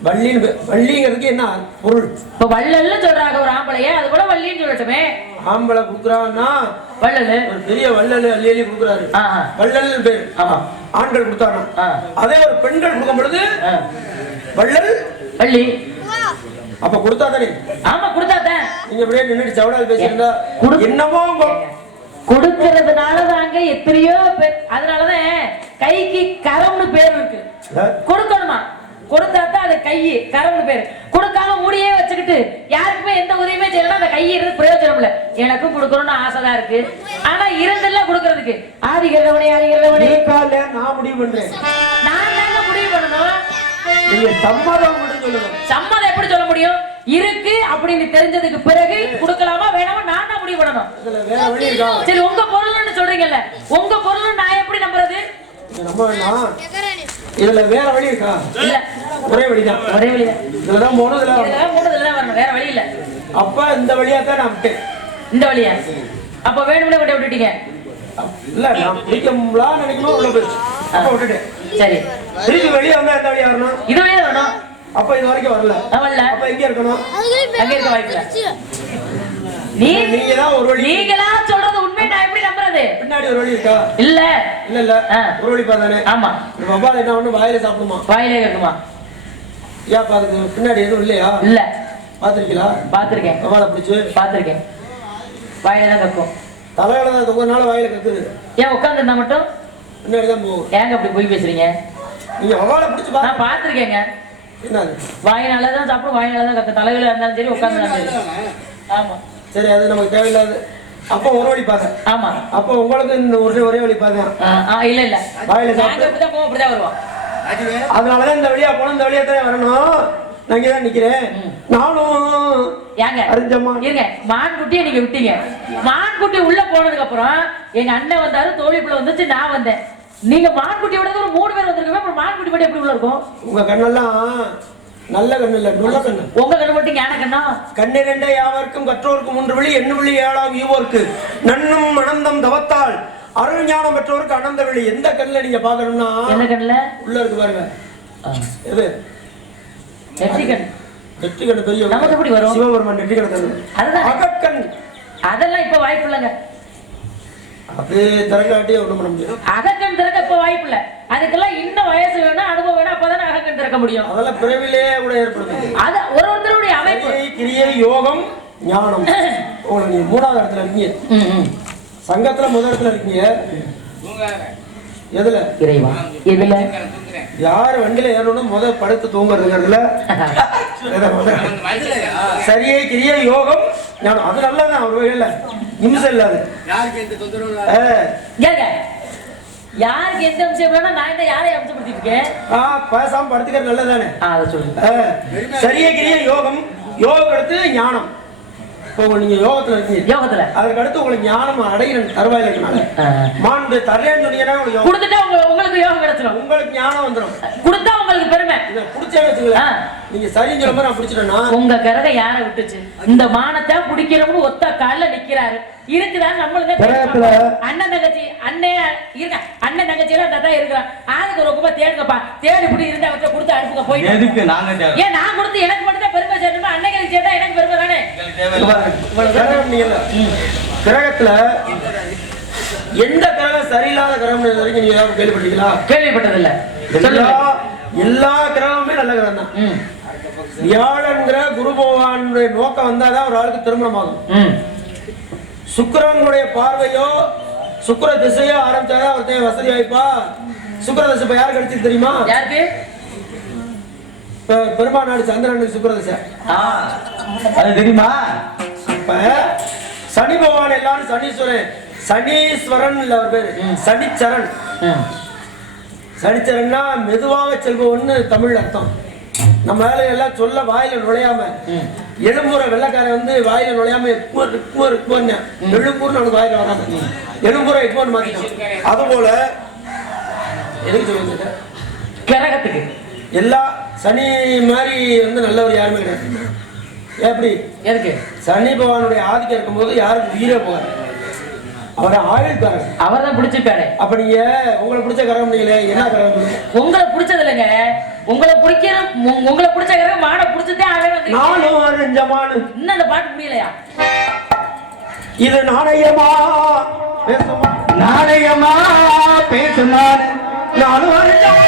வள்ளின்னு வள்ளிங்கிறதுக்கு என்ன பொருள்? இப்ப வள்ளல்னு சொல்றாங்க ஒரு ஆம்பளைய, அது கூட வள்ளின்னு சொல்லட்டுமே. ஆம்பளை குடுக்குறான்னா வள்ளல், ஒரு பெரிய வள்ளல் அள்ளி அள்ளி குடுக்குறாரு, வள்ளல் பேர். ஆமா, ஆண்கள் கொடுத்தானா. அதே ஒரு பெண்கள் கொடுக்கும் பொழுது வள்ளல் வள்ளி. அப்ப கொடுத்தாதானே? ஆமா கொடுத்தாதான். நீங்க அப்படியே நின்னுட்டு சவடால் பேசியிருந்தா என்னமோ கொடுக்கறதுனால தாங்க எத்தனையோ பேர். அதனாலதான் கைக்கு கரம்னு பேர் இருக்கு. கொடுக்கணுமா, கொடுத்தாதான் அது கை கரம்னு பேரு. கொடுக்காம மூடியே வச்சுக்கிட்டு யாருக்குமே எந்த உதவியுமே செய்யலாம், அந்த கை இருந்து பிரயோஜனம் இல்ல. எனக்கும் கொடுக்கணும்னு ஆசைதான் இருக்கு, ஆனா இருந்தெல்லாம் கொடுக்கறதுக்கு ஆதிகிறவனே ஆதிகிறவனே நான் முடிவு பண்றேன். நான் தாங்க முடிவு பண்ணணும். நீங்க சம்மதம் மட்டும் சொல்லுங்க. சம்மதம் எப்படி சொல்ல முடியும்? இருக்கு அப்படின்னு தெரிஞ்சதுக்கு பிறகு கொடுக்கலாமா வேணாமா நான் தான் முடிவு பண்ணணும். வேற வழி இருக்கா? சரி உங்க பொருள்னு சொல்றீங்கல்ல, உங்க பொருள் நான் எப்படி நம்புறது? இதுல வேற வழி இருக்கா? இல்ல, ஒரே வழிதான். ஒரே வழிதான். இதுலதான் போனதுல வரணும், வேற வழி இல்ல. அப்ப இந்த வழியா தான் நான் விட்டேன். இந்த வழியா? அப்ப வேணும்னே விட்டு விட்டுட்டீங்க? இல்ல, நான் பிடிக்கலாம்னு நினைக்கணும், உள்ள போயிடுச்சு. அப்ப விட்டுட்டேன். சரி, திருப்பி வெளியே வந்தா எந்த வழியா வரணும்? இது வழியா வரணும். அப்ப இது வரைக்கும் வரல. அப்ப எங்க இருக்கணும்? அங்க இருக்க வாய்ப்பில்ல. நீங்க தான் ஒரு வழி. நீங்களா சொல்றது உண்மை, நான் எப்படி நம்புறது? பின்னாடி ஒரு வழி இருக்கா? இல்ல இல்ல இல்ல, ஒரு வழி பாதானே. ஆமா, வவ்வால் என்ன ஒண்ணு வாயில சாப்பிடுமா? வாயிலே கேக்குமா? ஏன் பாருங்க, பின்னாடி எதுவும் இல்லையா? இல்ல. பாத்திருக்கீங்களா? பாத்திருக்கேன். வவ்வால பிடிச்சு பாத்திருக்கேன். வாயில தான் கக்கும். தலையில தான் தொங்கனால வாயில கக்குது. ஏன் உட்கார்ந்து இருந்தா மட்டும் பின்னாடி தான் போகும்? ஏங்க அப்படி போய் பேசுறீங்க? நீங்க வவ்வால பிடிச்சு நான் பாத்திருக்கேங்க. என்னது? வாயினால தான் சாப்பிடும், வாயினால தான் கக்கு. தலையில இருந்தாலும் சரி, உட்கார்ந்து இருந்தாலும் சரி. ஆமா. சரி, அது நமக்கு தேவையில்லாது. அப்போ ஒரு வழி பாதை. ஆமா. அப்போ உங்களுக்கு இந்த ஒரே வழி பாதை. இல்ல இல்ல. வாயில நாங்க சாப்பிட்டு இப்படிதான் போவோம், இப்படிதான் வருவோம். அதனாலதான் இந்த வழியா போனோம், இந்த வழியா தான் வரணும். நான் இங்கதான் நிக்கிறேன். நானும் ஏங்க அறிஞ்சம்மா இருங்க. மான்குட்டியை நீங்க விட்டீங்க. மான்குட்டி உள்ள போனதுக்கு அப்புறம் எங்க அண்ணன் வந்தாரு, தோழிப்புல வந்துச்சு, நான் வந்தேன். நீங்க மான்குட்டியோட ஒரு 3 பேர் வந்திருக்கவே, அப்புறம் மான்குட்டி மட்டும் எப்படி உள்ள இருக்கும்? உங்க கண்ணெல்லாம் நல்ல கண்ணு இல்ல, நல்ல கண்ணு. உங்க கண்ணு மட்டும் ஞான கண்ணா? கண்ணிரண்ட யாவர்க்கும் கற்றோருக்கு 3 விழி 8 விழி 7ஆம் ஈவோர்க்கு நன்னும் அனந்தம் தவத்தால் அருள் ஞானம் பெற்றோருக்கு அனந்த விழி. எந்த கண்ணுல நீங்க பாக்கணும்னா எந்த கண்ணுல? உள்ள இருக்கு பாருங்க. எது? நெற்றி கண். நெற்றி கண்ணு பெரிய நமக்கு எப்படி வரும்? சிவபெருமான் நெற்றி கண்ணு. அதுதான் அகக்கண். அதெல்லாம் இப்ப வாய்ப்பு இல்லைங்க. அது திறக்காட்டி ஒண்ணும் பண்ண முடியும். அகக்கண் திறக்க இப்ப வாய்ப்பு இல்ல. அதுக்கெல்லாம் இன்னும் வயசு வேணும், அனுபவம் வேணும், அப்பதானே அகக்கண் திறக்க முடியும். அதெல்லாம் பிறவிலே கூட ஏற்படுது. அது ஒருத்தருடைய அமைப்பு. கிரியை யோகம் ஞானம். உங்களுக்கு நீங்க 3ஆவது இடத்துல இருக்கீங்க. சங்கத்துல முதல் இடத்துல இருக்கீங்க. எதுல? இறைவா. எதுல? யாரு வண்டியில ஏறணும் முதல் படுத்து தூங்குறதுங்கிறதுல சரியே கிரியை யோகம் ஞானம். அது நல்லதான் ஒரு வகையில நிமிஷம் இல்லாது. யாருக்கு எந்த அம்சம் இல்லைன்னா நான் என்ன யாரை அம்சப்படுத்திட்டு இருக்கேன்? பேசாம படுத்துக்கிறது நல்லதானே. அதை சொல்லுங்க. சரியே கிரியை யோகம், யோகம் அடுத்து ஞானம். இப்போ நீங்க யோகத்துல இருக்கீங்க. யோகத்துல அதுக்கு அடுத்து உங்களுக்கு ஞானம் அடைகிற தருவாயில இருக்கனால மாண்டு தரேன்னு சொன்னீங்கன்னா கொடுத்துட்டா உங்களுக்கு யோகம் கிடைச்சிடும், உங்களுக்கு ஞானம் வந்துடும். கொடுத்தா உங்களுக்கு பெருமை. இதை பிடிச்சே வச்சுக்கலாம். நீங்க சரின்னு சொல்ல மாதிரி நான் பிடிச்சிட்டேன்னா உங்க கரக யாரை விட்டுச்சு? இந்த மானத்தை பிடிக்கிறவங்க ஒத்த காலில் நிக்கிறாரு இருக்குதா? நம்மளுக்கு அண்ணன் தங்கச்சி அண்ணன் தங்கச்சி எல்லாம் தான் இருக்கிறான். ஆளுக்கு ஒரு ரூபாய் தேடுங்கப்பா, தேடி இப்படி இருந்து அவற்றை கொடுத்து அனுப்புங்க. போயிட்டு ஏன் நான் கொடுத்து எனக்கு மட்டும் தான் பெருமை சேர்க்கணும், அன்னைக்கு சேர்த்தா எனக்கு பெருமை தானே. கிரகத்துல எந்த கிரகம் சரியில்லாத கிரகம் வரைக்கும் நீங்க ஏதாவது கேள்விப்பட்டீங்களா? கேள்விப்பட்டதில்ல. எல்லா கிரகமுமே நல்ல கிரகம் தான். வியாழன்கிற குரு பகவானுடைய நோக்கம் வந்தாதான் ஒரு ஆளுக்கு திருமணம் ஆகும். சுக்கிரனுடைய பார்வையோ சுக்கிர திசையோ ஆரம்பிச்சாதான் ஒருத்தன் வசதி ஆயிப்பா. சுக்கிர திசை இப்ப யாரு கிடைச்சது தெரியுமா? யாருக்கு? பெருமாநாடு சந்திரனுக்கு சுக்கிர திசை. அது தெரியுமா? இப்ப சனி பகவான் எல்லாரும் சனீஸ்வரன் இல்ல அவர் பேரு சனிச்சரன். சனிச்சரன்னா மெதுவாக செல்பவன்னு தமிழ் அர்த்தம். நம்மளால எல்லாம் சொல்ல வாயில நுழையாம எழும்பூர வெள்ளக்காரன் வந்து வாயில நுழையாம எழும்பூர்னு அவனுக்கு வாயில வராம எழும்பூரை எக்மோன்னு மாத்திட்டான். அது போல எதுக்கு சொல்லுங்க கிரகத்துக்கு எல்லா சனி மாதிரி வந்து நல்லவர் யாருமே கிடையாது. எப்படி? எதுக்கு? சனி பகவானுடைய ஆதிக்கம் இருக்கும்போது யாருக்கு உயிரே போகாது. அவரை ஆயுள்காரன். அவர் தான் பிடிச்சிருக்காரு. அப்ப நீங்க உங்களுக்கு பிடிச்ச கிரகம் நீங்களே என்ன கிரகம்? உங்களை பிடிச்சது இல்லைங்க. உங்களை பிடிச்ச கிரகம் மாட பிடிச்சதே ஆகவே. நானும் அறிஞ்சமானு. இன்னும் அந்த பாட்டு முடியலையா? இது நாணயமா பேசுமா? நாணயமா பேசுமான். நானும் அறிஞ்சமானு.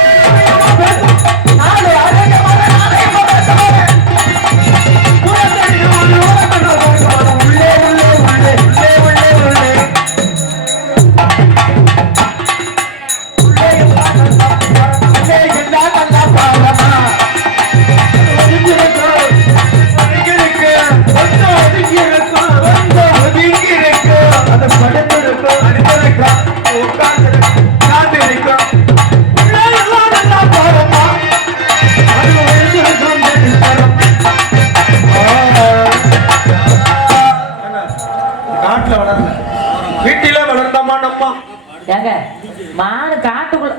மானு காட்டுக்குள்ள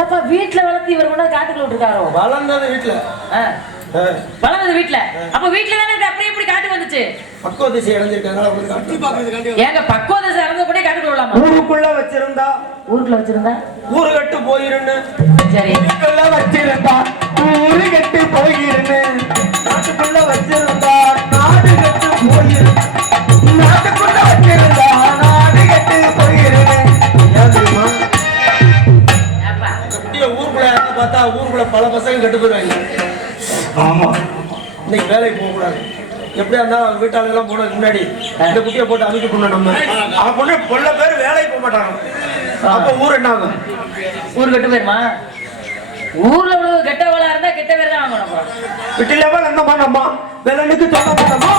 ஏப்பா வீட்டுல வளர்த்து இவர் கொண்டு காட்டுக்குள்ள விட்டுருக்காரோ? வளர்ந்தது வீட்டுல. வளர்ந்தது வீட்டுல. அப்ப வீட்டுல தானே அப்படியே இப்படி காட்டு வந்துச்சு. பக்குவ திசை அடைஞ்சிருக்காங்க. ஏங்க பக்குவ திசை அடைஞ்சபடியே காட்டுக்குள்ள விடலாமா? ஊருக்குள்ள வச்சிருந்தா ஊரு கட்டு போயிருன்னு. சரி. ஊருக்குள்ள வச்சிருந்தா ஊரு கட்டு போயிருன்னு. நாட்டுக்குள்ள வச்சிருந்தா நாடு கட்டு போயிரு. நாட்டுக்குள்ள வச்சிருந்தா நாடு கட்டு போயிருன்னு. ஊருக்குள்ள பார்த்தா ஊருக்குள்ள பல பசங்க கட்டு போயிருவாங்க. ஆமா, இன்னைக்கு வேலைக்கு போக கூடாது. எப்படியா இருந்தாலும் அவங்க வீட்டாளர்கள்லாம் போனதுக்கு முன்னாடி இந்த குட்டியை போட்டு அமைக்க பொண்ணு நம்ம பொண்ணு பொண்ண பேர் வேலைக்கு போக மாட்டாங்க. அப்ப ஊர் என்ன ஆகும்? ஊர் கெட்டு போயிருமா? ஊர்ல உள்ள கெட்டவளா இருந்தா கெட்ட பேர் தான் வாங்கணும். வீட்டில் அந்த மாட்டோமா வேலைக்கு சொல்ல மாட்டோமா?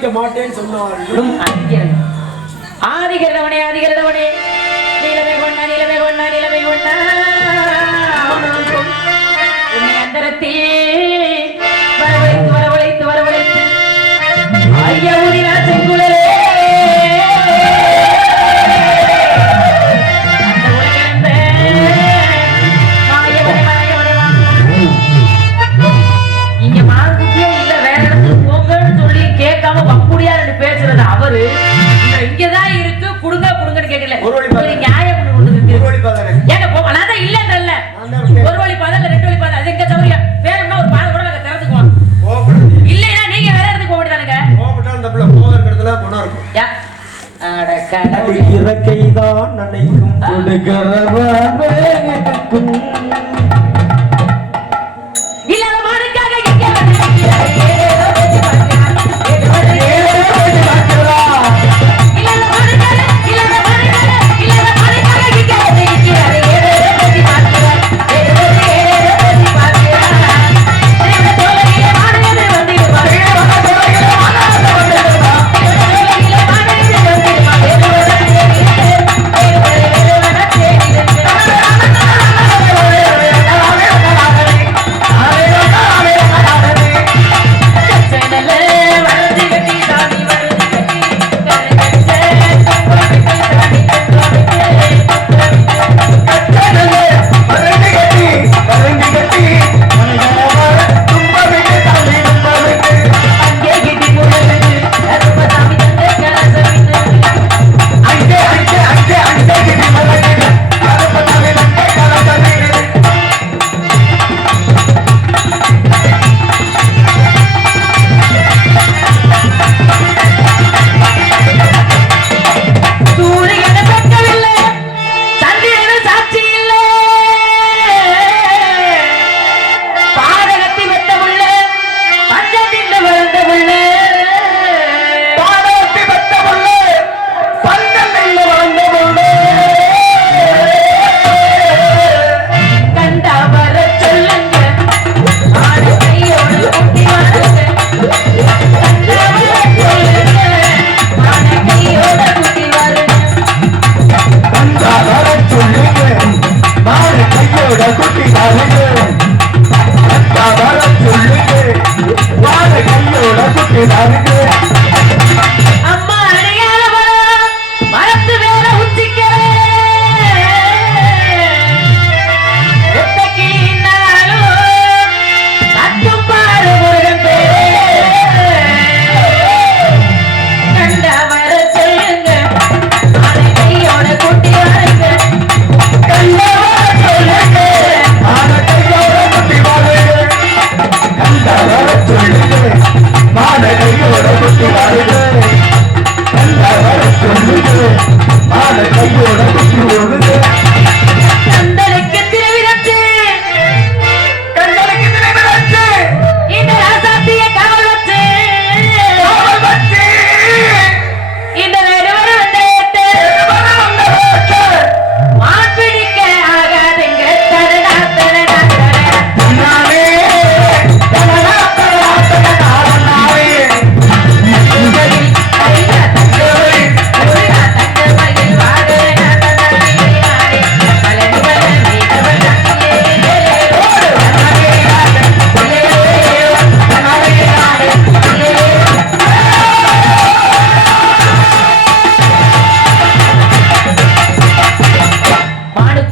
சம்பாதிக்க மாட்டேன்னு சொன்னாலும் ஆதிகரணவனே ஆதிகரணவனே நீலமே கொண்டா நீலமே கொண்டா நீலமே கொண்டா உன்னை அந்தரத்தில் வரவழைத்து வரவழைத்து வரவழைத்து ஐயா ஊரினா செங்குளரே அந்த உலகிழந்த மாயவனே மாயவனே இங்க மாங்குட்டியே இல்ல வேற இடத்துக்கு போங்கன்னு சொல்லி கேட்காம வப்புடியா ரெண்டு பேசுறது அவரு இங்கதான் இருக்கு குடுங்க குடுங்கன்னு கேட்கல நியாயம் ஏங்க போக நான் தான் இல்லன்றல்ல ஒரு வழி பாதை இல்ல ரெண்டு வழி பாதை அது எங்க சௌரியம் வேணும்னா ஒரு பாதை கூட நாங்க திறந்துக்குவோம் இல்லைன்னா நீங்க வேற இடத்துக்கு போக வேண்டியதானுங்க இறக்கைதான் நினைக்கும் இல்லாத மானுக்காக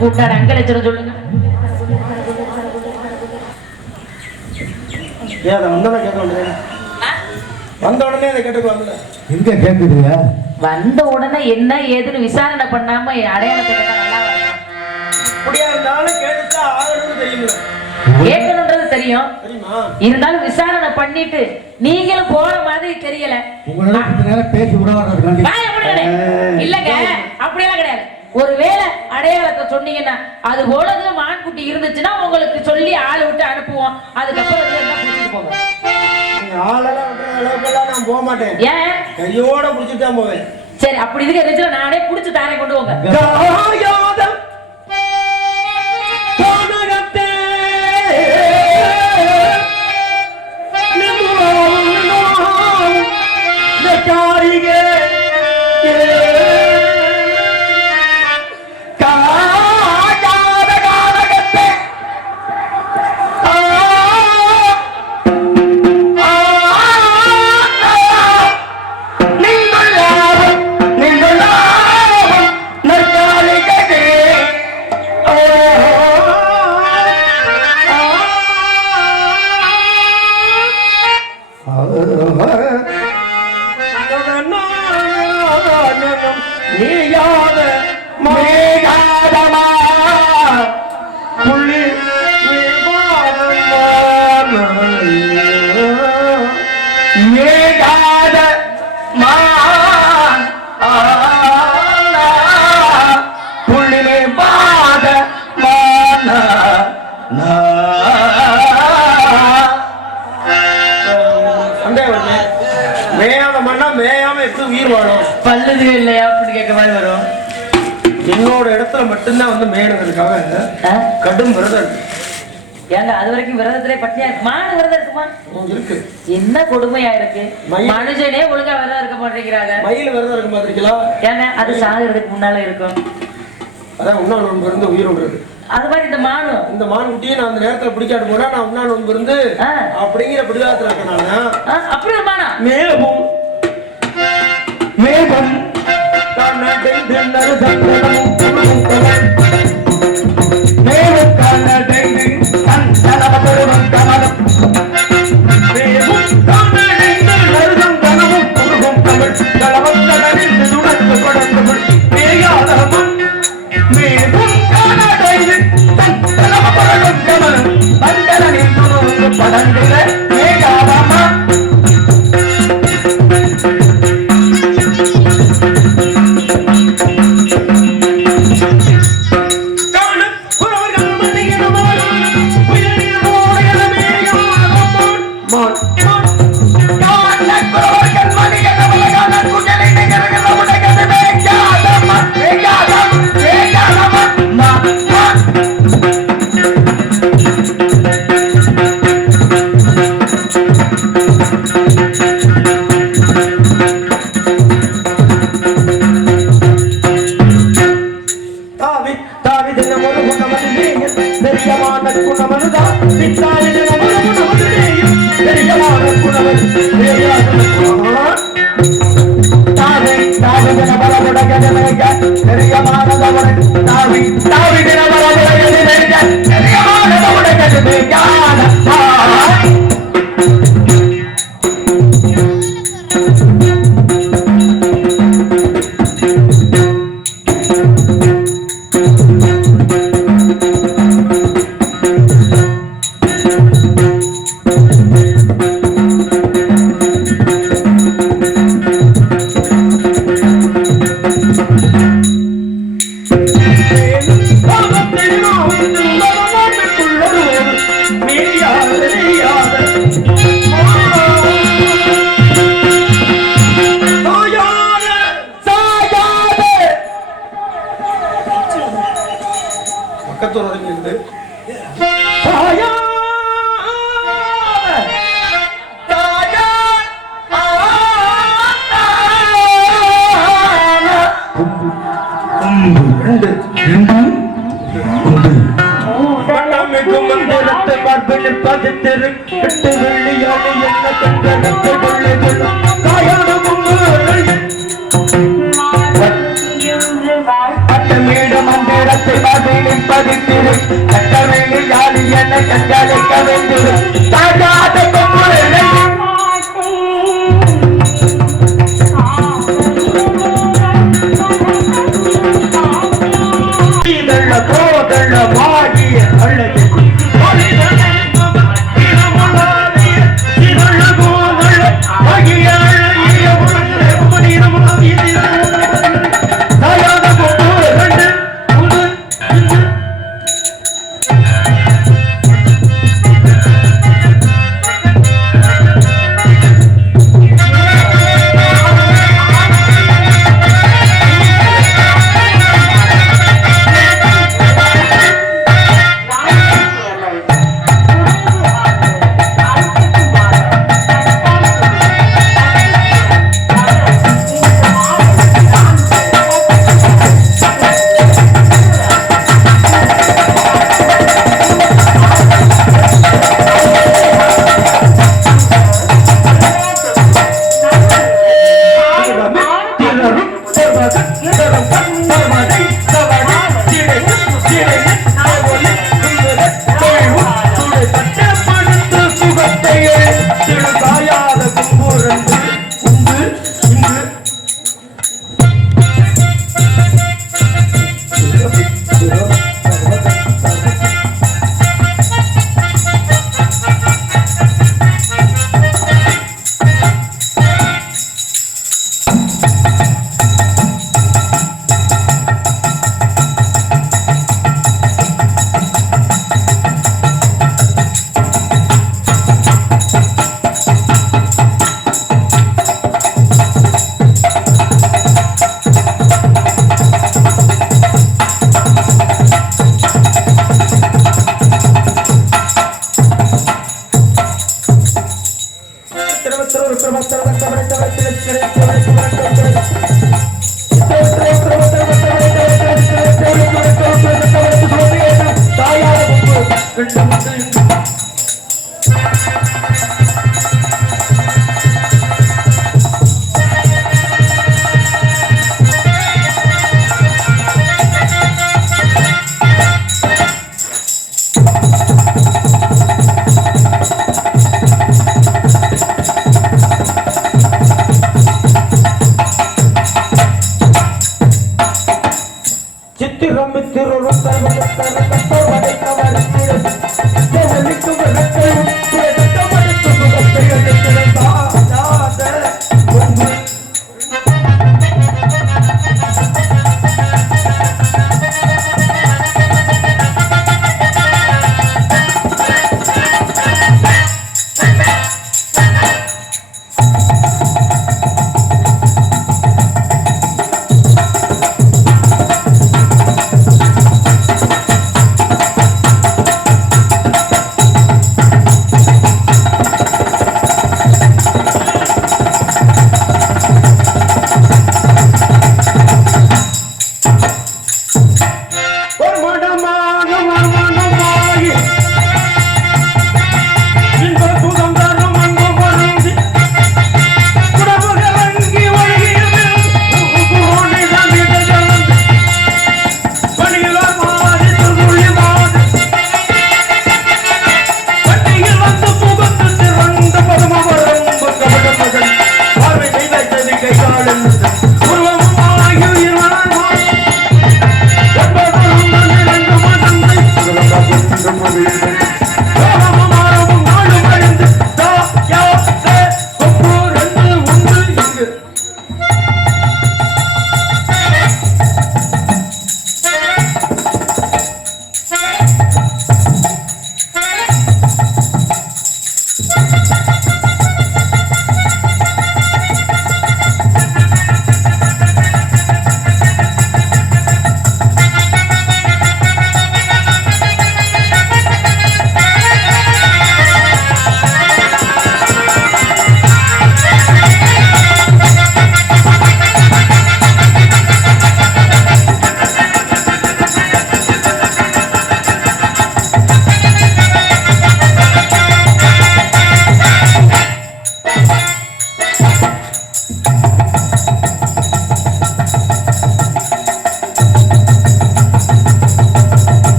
கூட்டார் அங்க லட்சம் சொல்லுங்க. வந்த உடனே அதை கேட்டுக்குவாங்கல்ல. எங்க கேக்குதுங்க? வந்த உடனே என்ன ஏதுன்னு விசாரணை பண்ணாம அடையாளத்தை கேட்டா நல்லா வரும். அப்படியா இருந்தாலும் கேட்டுட்டா ஆகணும்னு தெரியுங்க. கேட்கணும்ன்றது தெரியும். இருந்தாலும் விசாரணை பண்ணிட்டு நீங்களும் போற மாதிரி தெரியல. உங்களோட கொஞ்ச நேரம் பேசி விடாதீங்க. இல்லங்க அப்படியெல்லாம் கிடையாது. ஒருவேளை அடையாளத்தை சொன்னீங்கன்னா அது போலது மான்குட்டி இருந்துச்சுன்னா உங்களுக்கு சொல்லி ஆளை விட்டு அனுப்புவோம். அதுக்கப்புறம் புடிச்சிட்டு போங்க. ஆளெல்லாம் விட்டுற அளவுக்கெல்லாம் நான் போக மாட்டேன். ஏன்? கையோட புடிச்சிட்டு தான் போவேன். சரி அப்படி இதுக்கு இருந்துச்சுன்னா நானே புடிச்சு தாரே கொண்டு போங்க. நீயாத மேகாதமா புள்ளி மேகாத புள்ளி மேபாத மேயாத மண்ணா மேயாம எப்படி உயிர் வாழும்? பல்லுது இல்லையா அப்படின்னு கேட்க மாதிரி வரும். என்னோட இடத்துல மட்டும்தான் வந்து மேயணுங்கிறதுக்காக கடும் விரதம் இருக்கு. ஏங்க அது வரைக்கும் விரதத்திலே பட்டியா இருக்கு. மாடு விரதம் இருக்குமா? இருக்கு. என்ன கொடுமையா இருக்கு. மனுஷனே ஒழுங்கா விரதம் இருக்க மாட்டேங்கிறாங்க. மயில் விரதம் இருக்க மாட்டீங்களா? ஏங்க அது சாகிறதுக்கு முன்னால இருக்கும். அதான் உண்ணா நோன்பு இருந்து உயிர் விடுறது. அது மாதிரி இந்த மான் குட்டியை நான் அந்த நேரத்துல பிடிக்காட்டு போனா நான் உண்ணா நோன்பு இருந்து அப்படிங்கிற பிடிவாதத்துல இருக்கனால அப்படி ஒரு மானா மேகம் மேகம்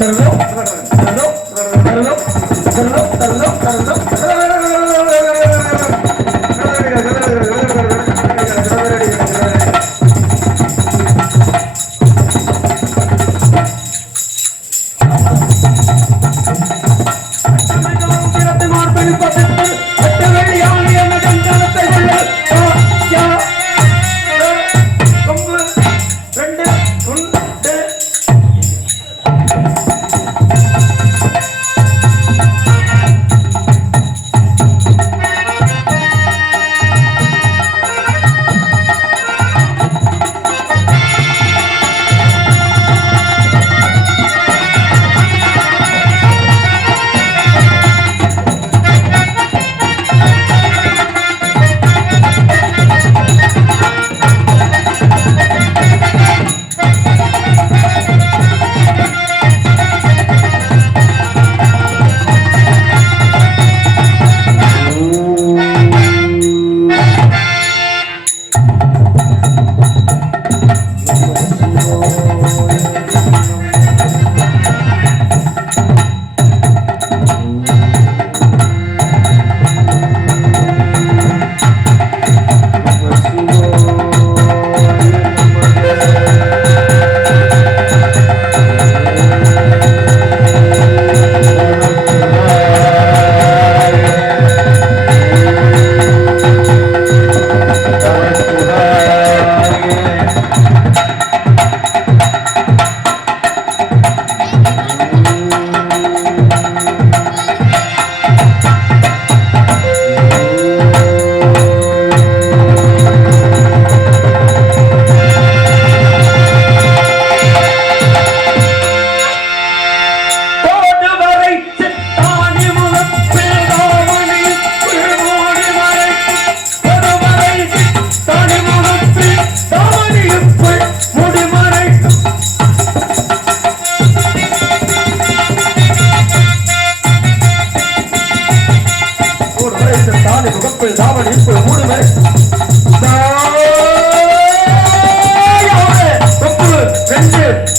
Hello.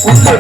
உண்டு.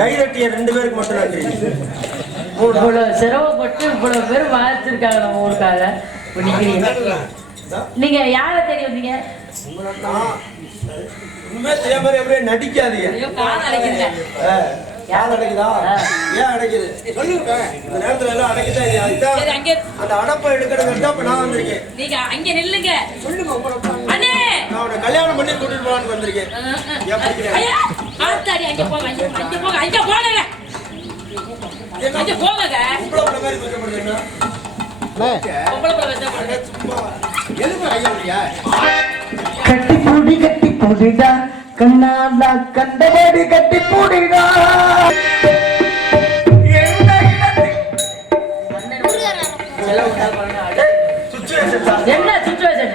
கைதட்டிய 2 பேருக்கு மட்டும் நன்றி. இவ்வளவு சிரமப்பட்டு இவ்வளவு பேர் வாழ்த்திருக்காங்க நம்ம ஊருக்காக. இப்ப நிக்கிறீங்க. நீங்க யார தேடி வந்தீங்க? உண்மை தெரியாம அப்படியே நடிக்காதீங்க. ஐயோ கால் அடைக்குதுங்க. யார் அடைக்குதா? ஏன் அடைக்குது? சொல்லுங்க. இந்த நேரத்துல எல்லாம் அடைக்குதா இல்லையா? சரி அங்க அந்த அடப்பை எடுக்கிறதுக்கு தான் இப்ப நான் வந்திருக்கேன். நீங்க அங்க நில்லுங்க. சொல்லுங்க அண்ணே. நான் உன்னை கல்யாணம் பண்ணி கூட்டிட்டு போலான்னு வந்திருக்கேன். ஐயா ஆத்தாடி அங்க போங்க. அங்க போங்க. அங்க போங்க. அங்க போங்க. உங்களோட மாதிரி பேசப்படுறீங்க. உங்கள போய் வெச்ச சும்மா எதுக்கு ஐயா? கட்டி பூடிடா கண்ணால கண்டபடி கட்டி பூடிடா. என்ன சிச்சுவேஷன்?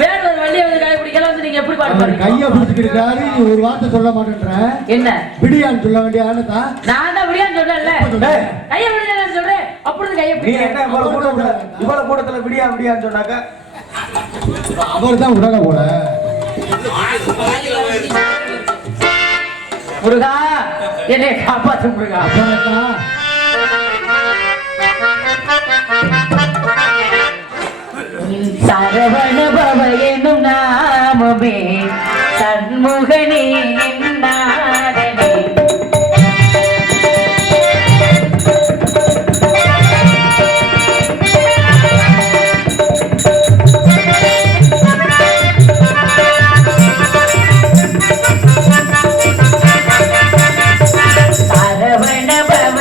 வேற ஒரு வண்டியை வந்து காய பிடிக்கலாம் வந்து நீங்க எப்படி பாட்டு பாடுறீங்க? கையை பிடிச்சிக்கிட்டாரு, நீ ஒரு வார்த்தை சொல்ல மாட்டேன்ற. என்ன பிடியான்னு சொல்ல வேண்டிய ஆளுதான். நான் தான் விடியான்னு சொல்றேன்ல. கையை விடுங்க சொல்றேன். அப்படி கையை நீ பிடிக்க என்ன இவ்வளவு கூட்டத்துல விடியான்னு சொன்னாக்க அவர் தான் உடல போல. முருகா என்னை காப்பாத்து முருகா. அப்பதான் சரவண பவ எனும் நாமமே சண்முகனே நாடனே. சரவண பவ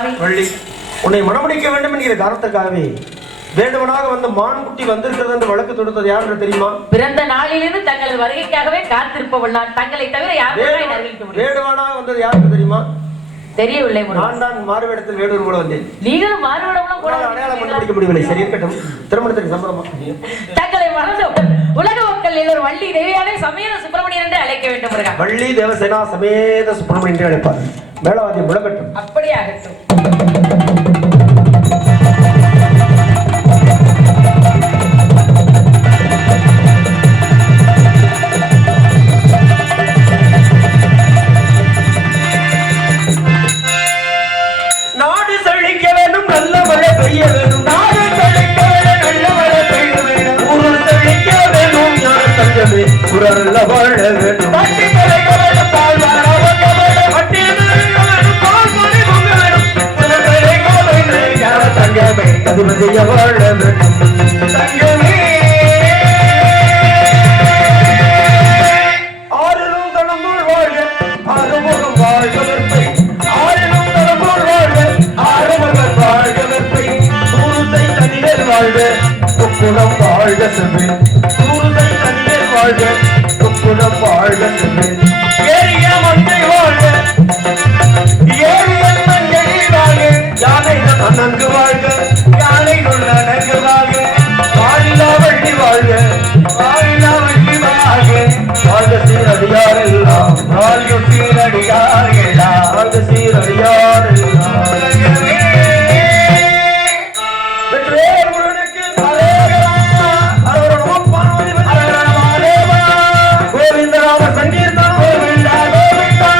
சுவாமி வள்ளி, உன்னை மணமுடிக்க வேண்டும் என்கிற காரணத்துக்காகவே வேண்டுவனாக வந்த மான்குட்டி வந்திருக்கிறது என்று வழக்கு தொடுத்தது யார் என்று தெரியுமா? பிறந்த நாளிலிருந்து தங்களது வருகைக்காகவே காத்திருப்பவள் நான். தங்களை தவிர யாரும் வேடுவானாக வந்தது யாருக்கு தெரியுமா? தெரியவில்லை. நான் தான் மாறுவேடத்தில் வேடூர் கூட வந்தேன். நீங்களும் மாறுவேடம்லாம் கூட அடையாளம் கண்டுபிடிக்க முடியவில்லை. சரி, இருக்கட்டும். திருமணத்துக்கு சம்பளமா? தங்களை மறந்தவர்கள் உலக மக்கள் எல்லோரும் வள்ளி தேவியானை சமேத சுப்பிரமணியன் என்று அழைக்க வேண்டும். வள்ளி தேவசேனா சமேத சுப்பிரமணியன் என்று அழைப்பார். மேலவாதி முழங்கட்டும். அப்படியே ஆகட்டும். நாடு செழிக்க வேண்டும், நல்ல மழை பெய்ய வேண்டும். நாடு செழிக்க வேண்டும், நல்ல மழை பெய்ய வேண்டும். ஊரு செழிக்க வேண்டும், ஞான தங்கமே குரல்ல வாழ வேண்டும். பட்டி தலைக்க வேண்டும், பால் வாழ வேண்டும். பட்டி தலைக்க வேண்டும், பால் மணி பொங்க வேண்டும். தலைக்க வேண்டும், ஞான தங்கமே கதிபதிய வாழ வேண்டும். தங்கமே ஆறிலும் தனமுள் வாழ்க, அறுமுகம் வாழ்க வெற்பை. ஆறிலும் தனமுள் வாழ்க, ஆறுமுகம் வாழ்க வெற்பை. சூருத்தை தனியர் வாழ்க, துப்புடம் வாழ்க செவ்வேல். சூருத்தை தனியர் வாழ்க, துப்புடம் வாழ்க செவ்வேல். ஏறிய மங்கை வாழ்க, ஏறிய மங்கை வாழ்க. யானை நன்கு வாழ்க, யானை நன்கு வாழ்க. வாழிலா வள்ளி வாழ்க, வாழிலா வள்ளி வாழ்க. வாழ்க சீரடியாரெல்லாம், வாழ்க சீரடியாரெல்லாம், வாழ்க சீரடியாரெல்லாம். வெற்றிவேல் முருகனுக்கு அரோகரா, அரோகரா பார்வதி அரோகரா. கோவிந்தராம சங்கீர்த்தனம், கோவிந்தா கோவிந்தா.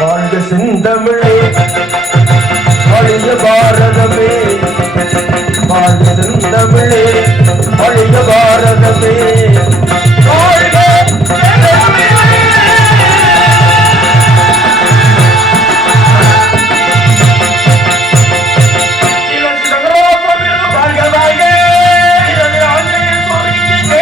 வாழ்க செந்தமிழே, வாழிய பாரதமே. வாழ்க செந்தமிழே, வாழிய பாரதமே. வாழ்க செந்தமிழே. வாழ்க வாழ்க. ஆஞ்சநேய சுவாமிக்கு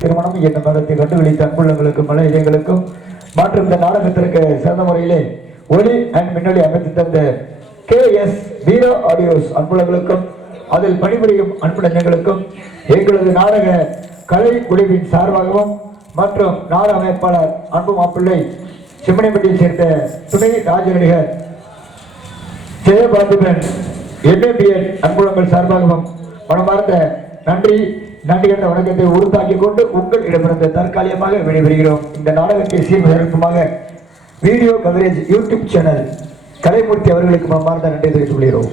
திருமணம் என்ற மதத்தை கண்டுபிடித்த அன்புள்ளங்களுக்கும் மலை இதயங்களுக்கும் மற்றும் இந்த நாடகத்திற்கு சிறந்த முறையிலே ஒலி அண்ட் மின்னொலி அமைத்து தந்த KS வீரோ ஆடியோஸ் அன்புள்ளங்களுக்கும் அதில் பணிபுரியும் அன்புள்ளங்களுக்கும் எங்களது நாடக கலை குழுவின் சார்பாகவும் மற்றும் நாடக அமைப்பாளர் அன்பு மாப்பிள்ளை சிம்மனிப்பட்டியை சேர்ந்த துணை ராஜ நடிகர் ஜெயபாதிபன் MABN அன்புள்ளங்கள் சார்பாகவும் மனமார்ந்த நன்றி கண்ட வணக்கத்தை உறுத்தாக்கிக் கொண்டு உங்கள் இடமிருந்து தற்காலிகமாக விடைபெறுகிறோம். இந்த நாடகத்தை சீர்திருத்தமாக video coverage YouTube channel Kalaimoorthy அவர்களுக்கு மனமார்ந்த நன்றி தெரிவித்துக் கொள்கிறோம்.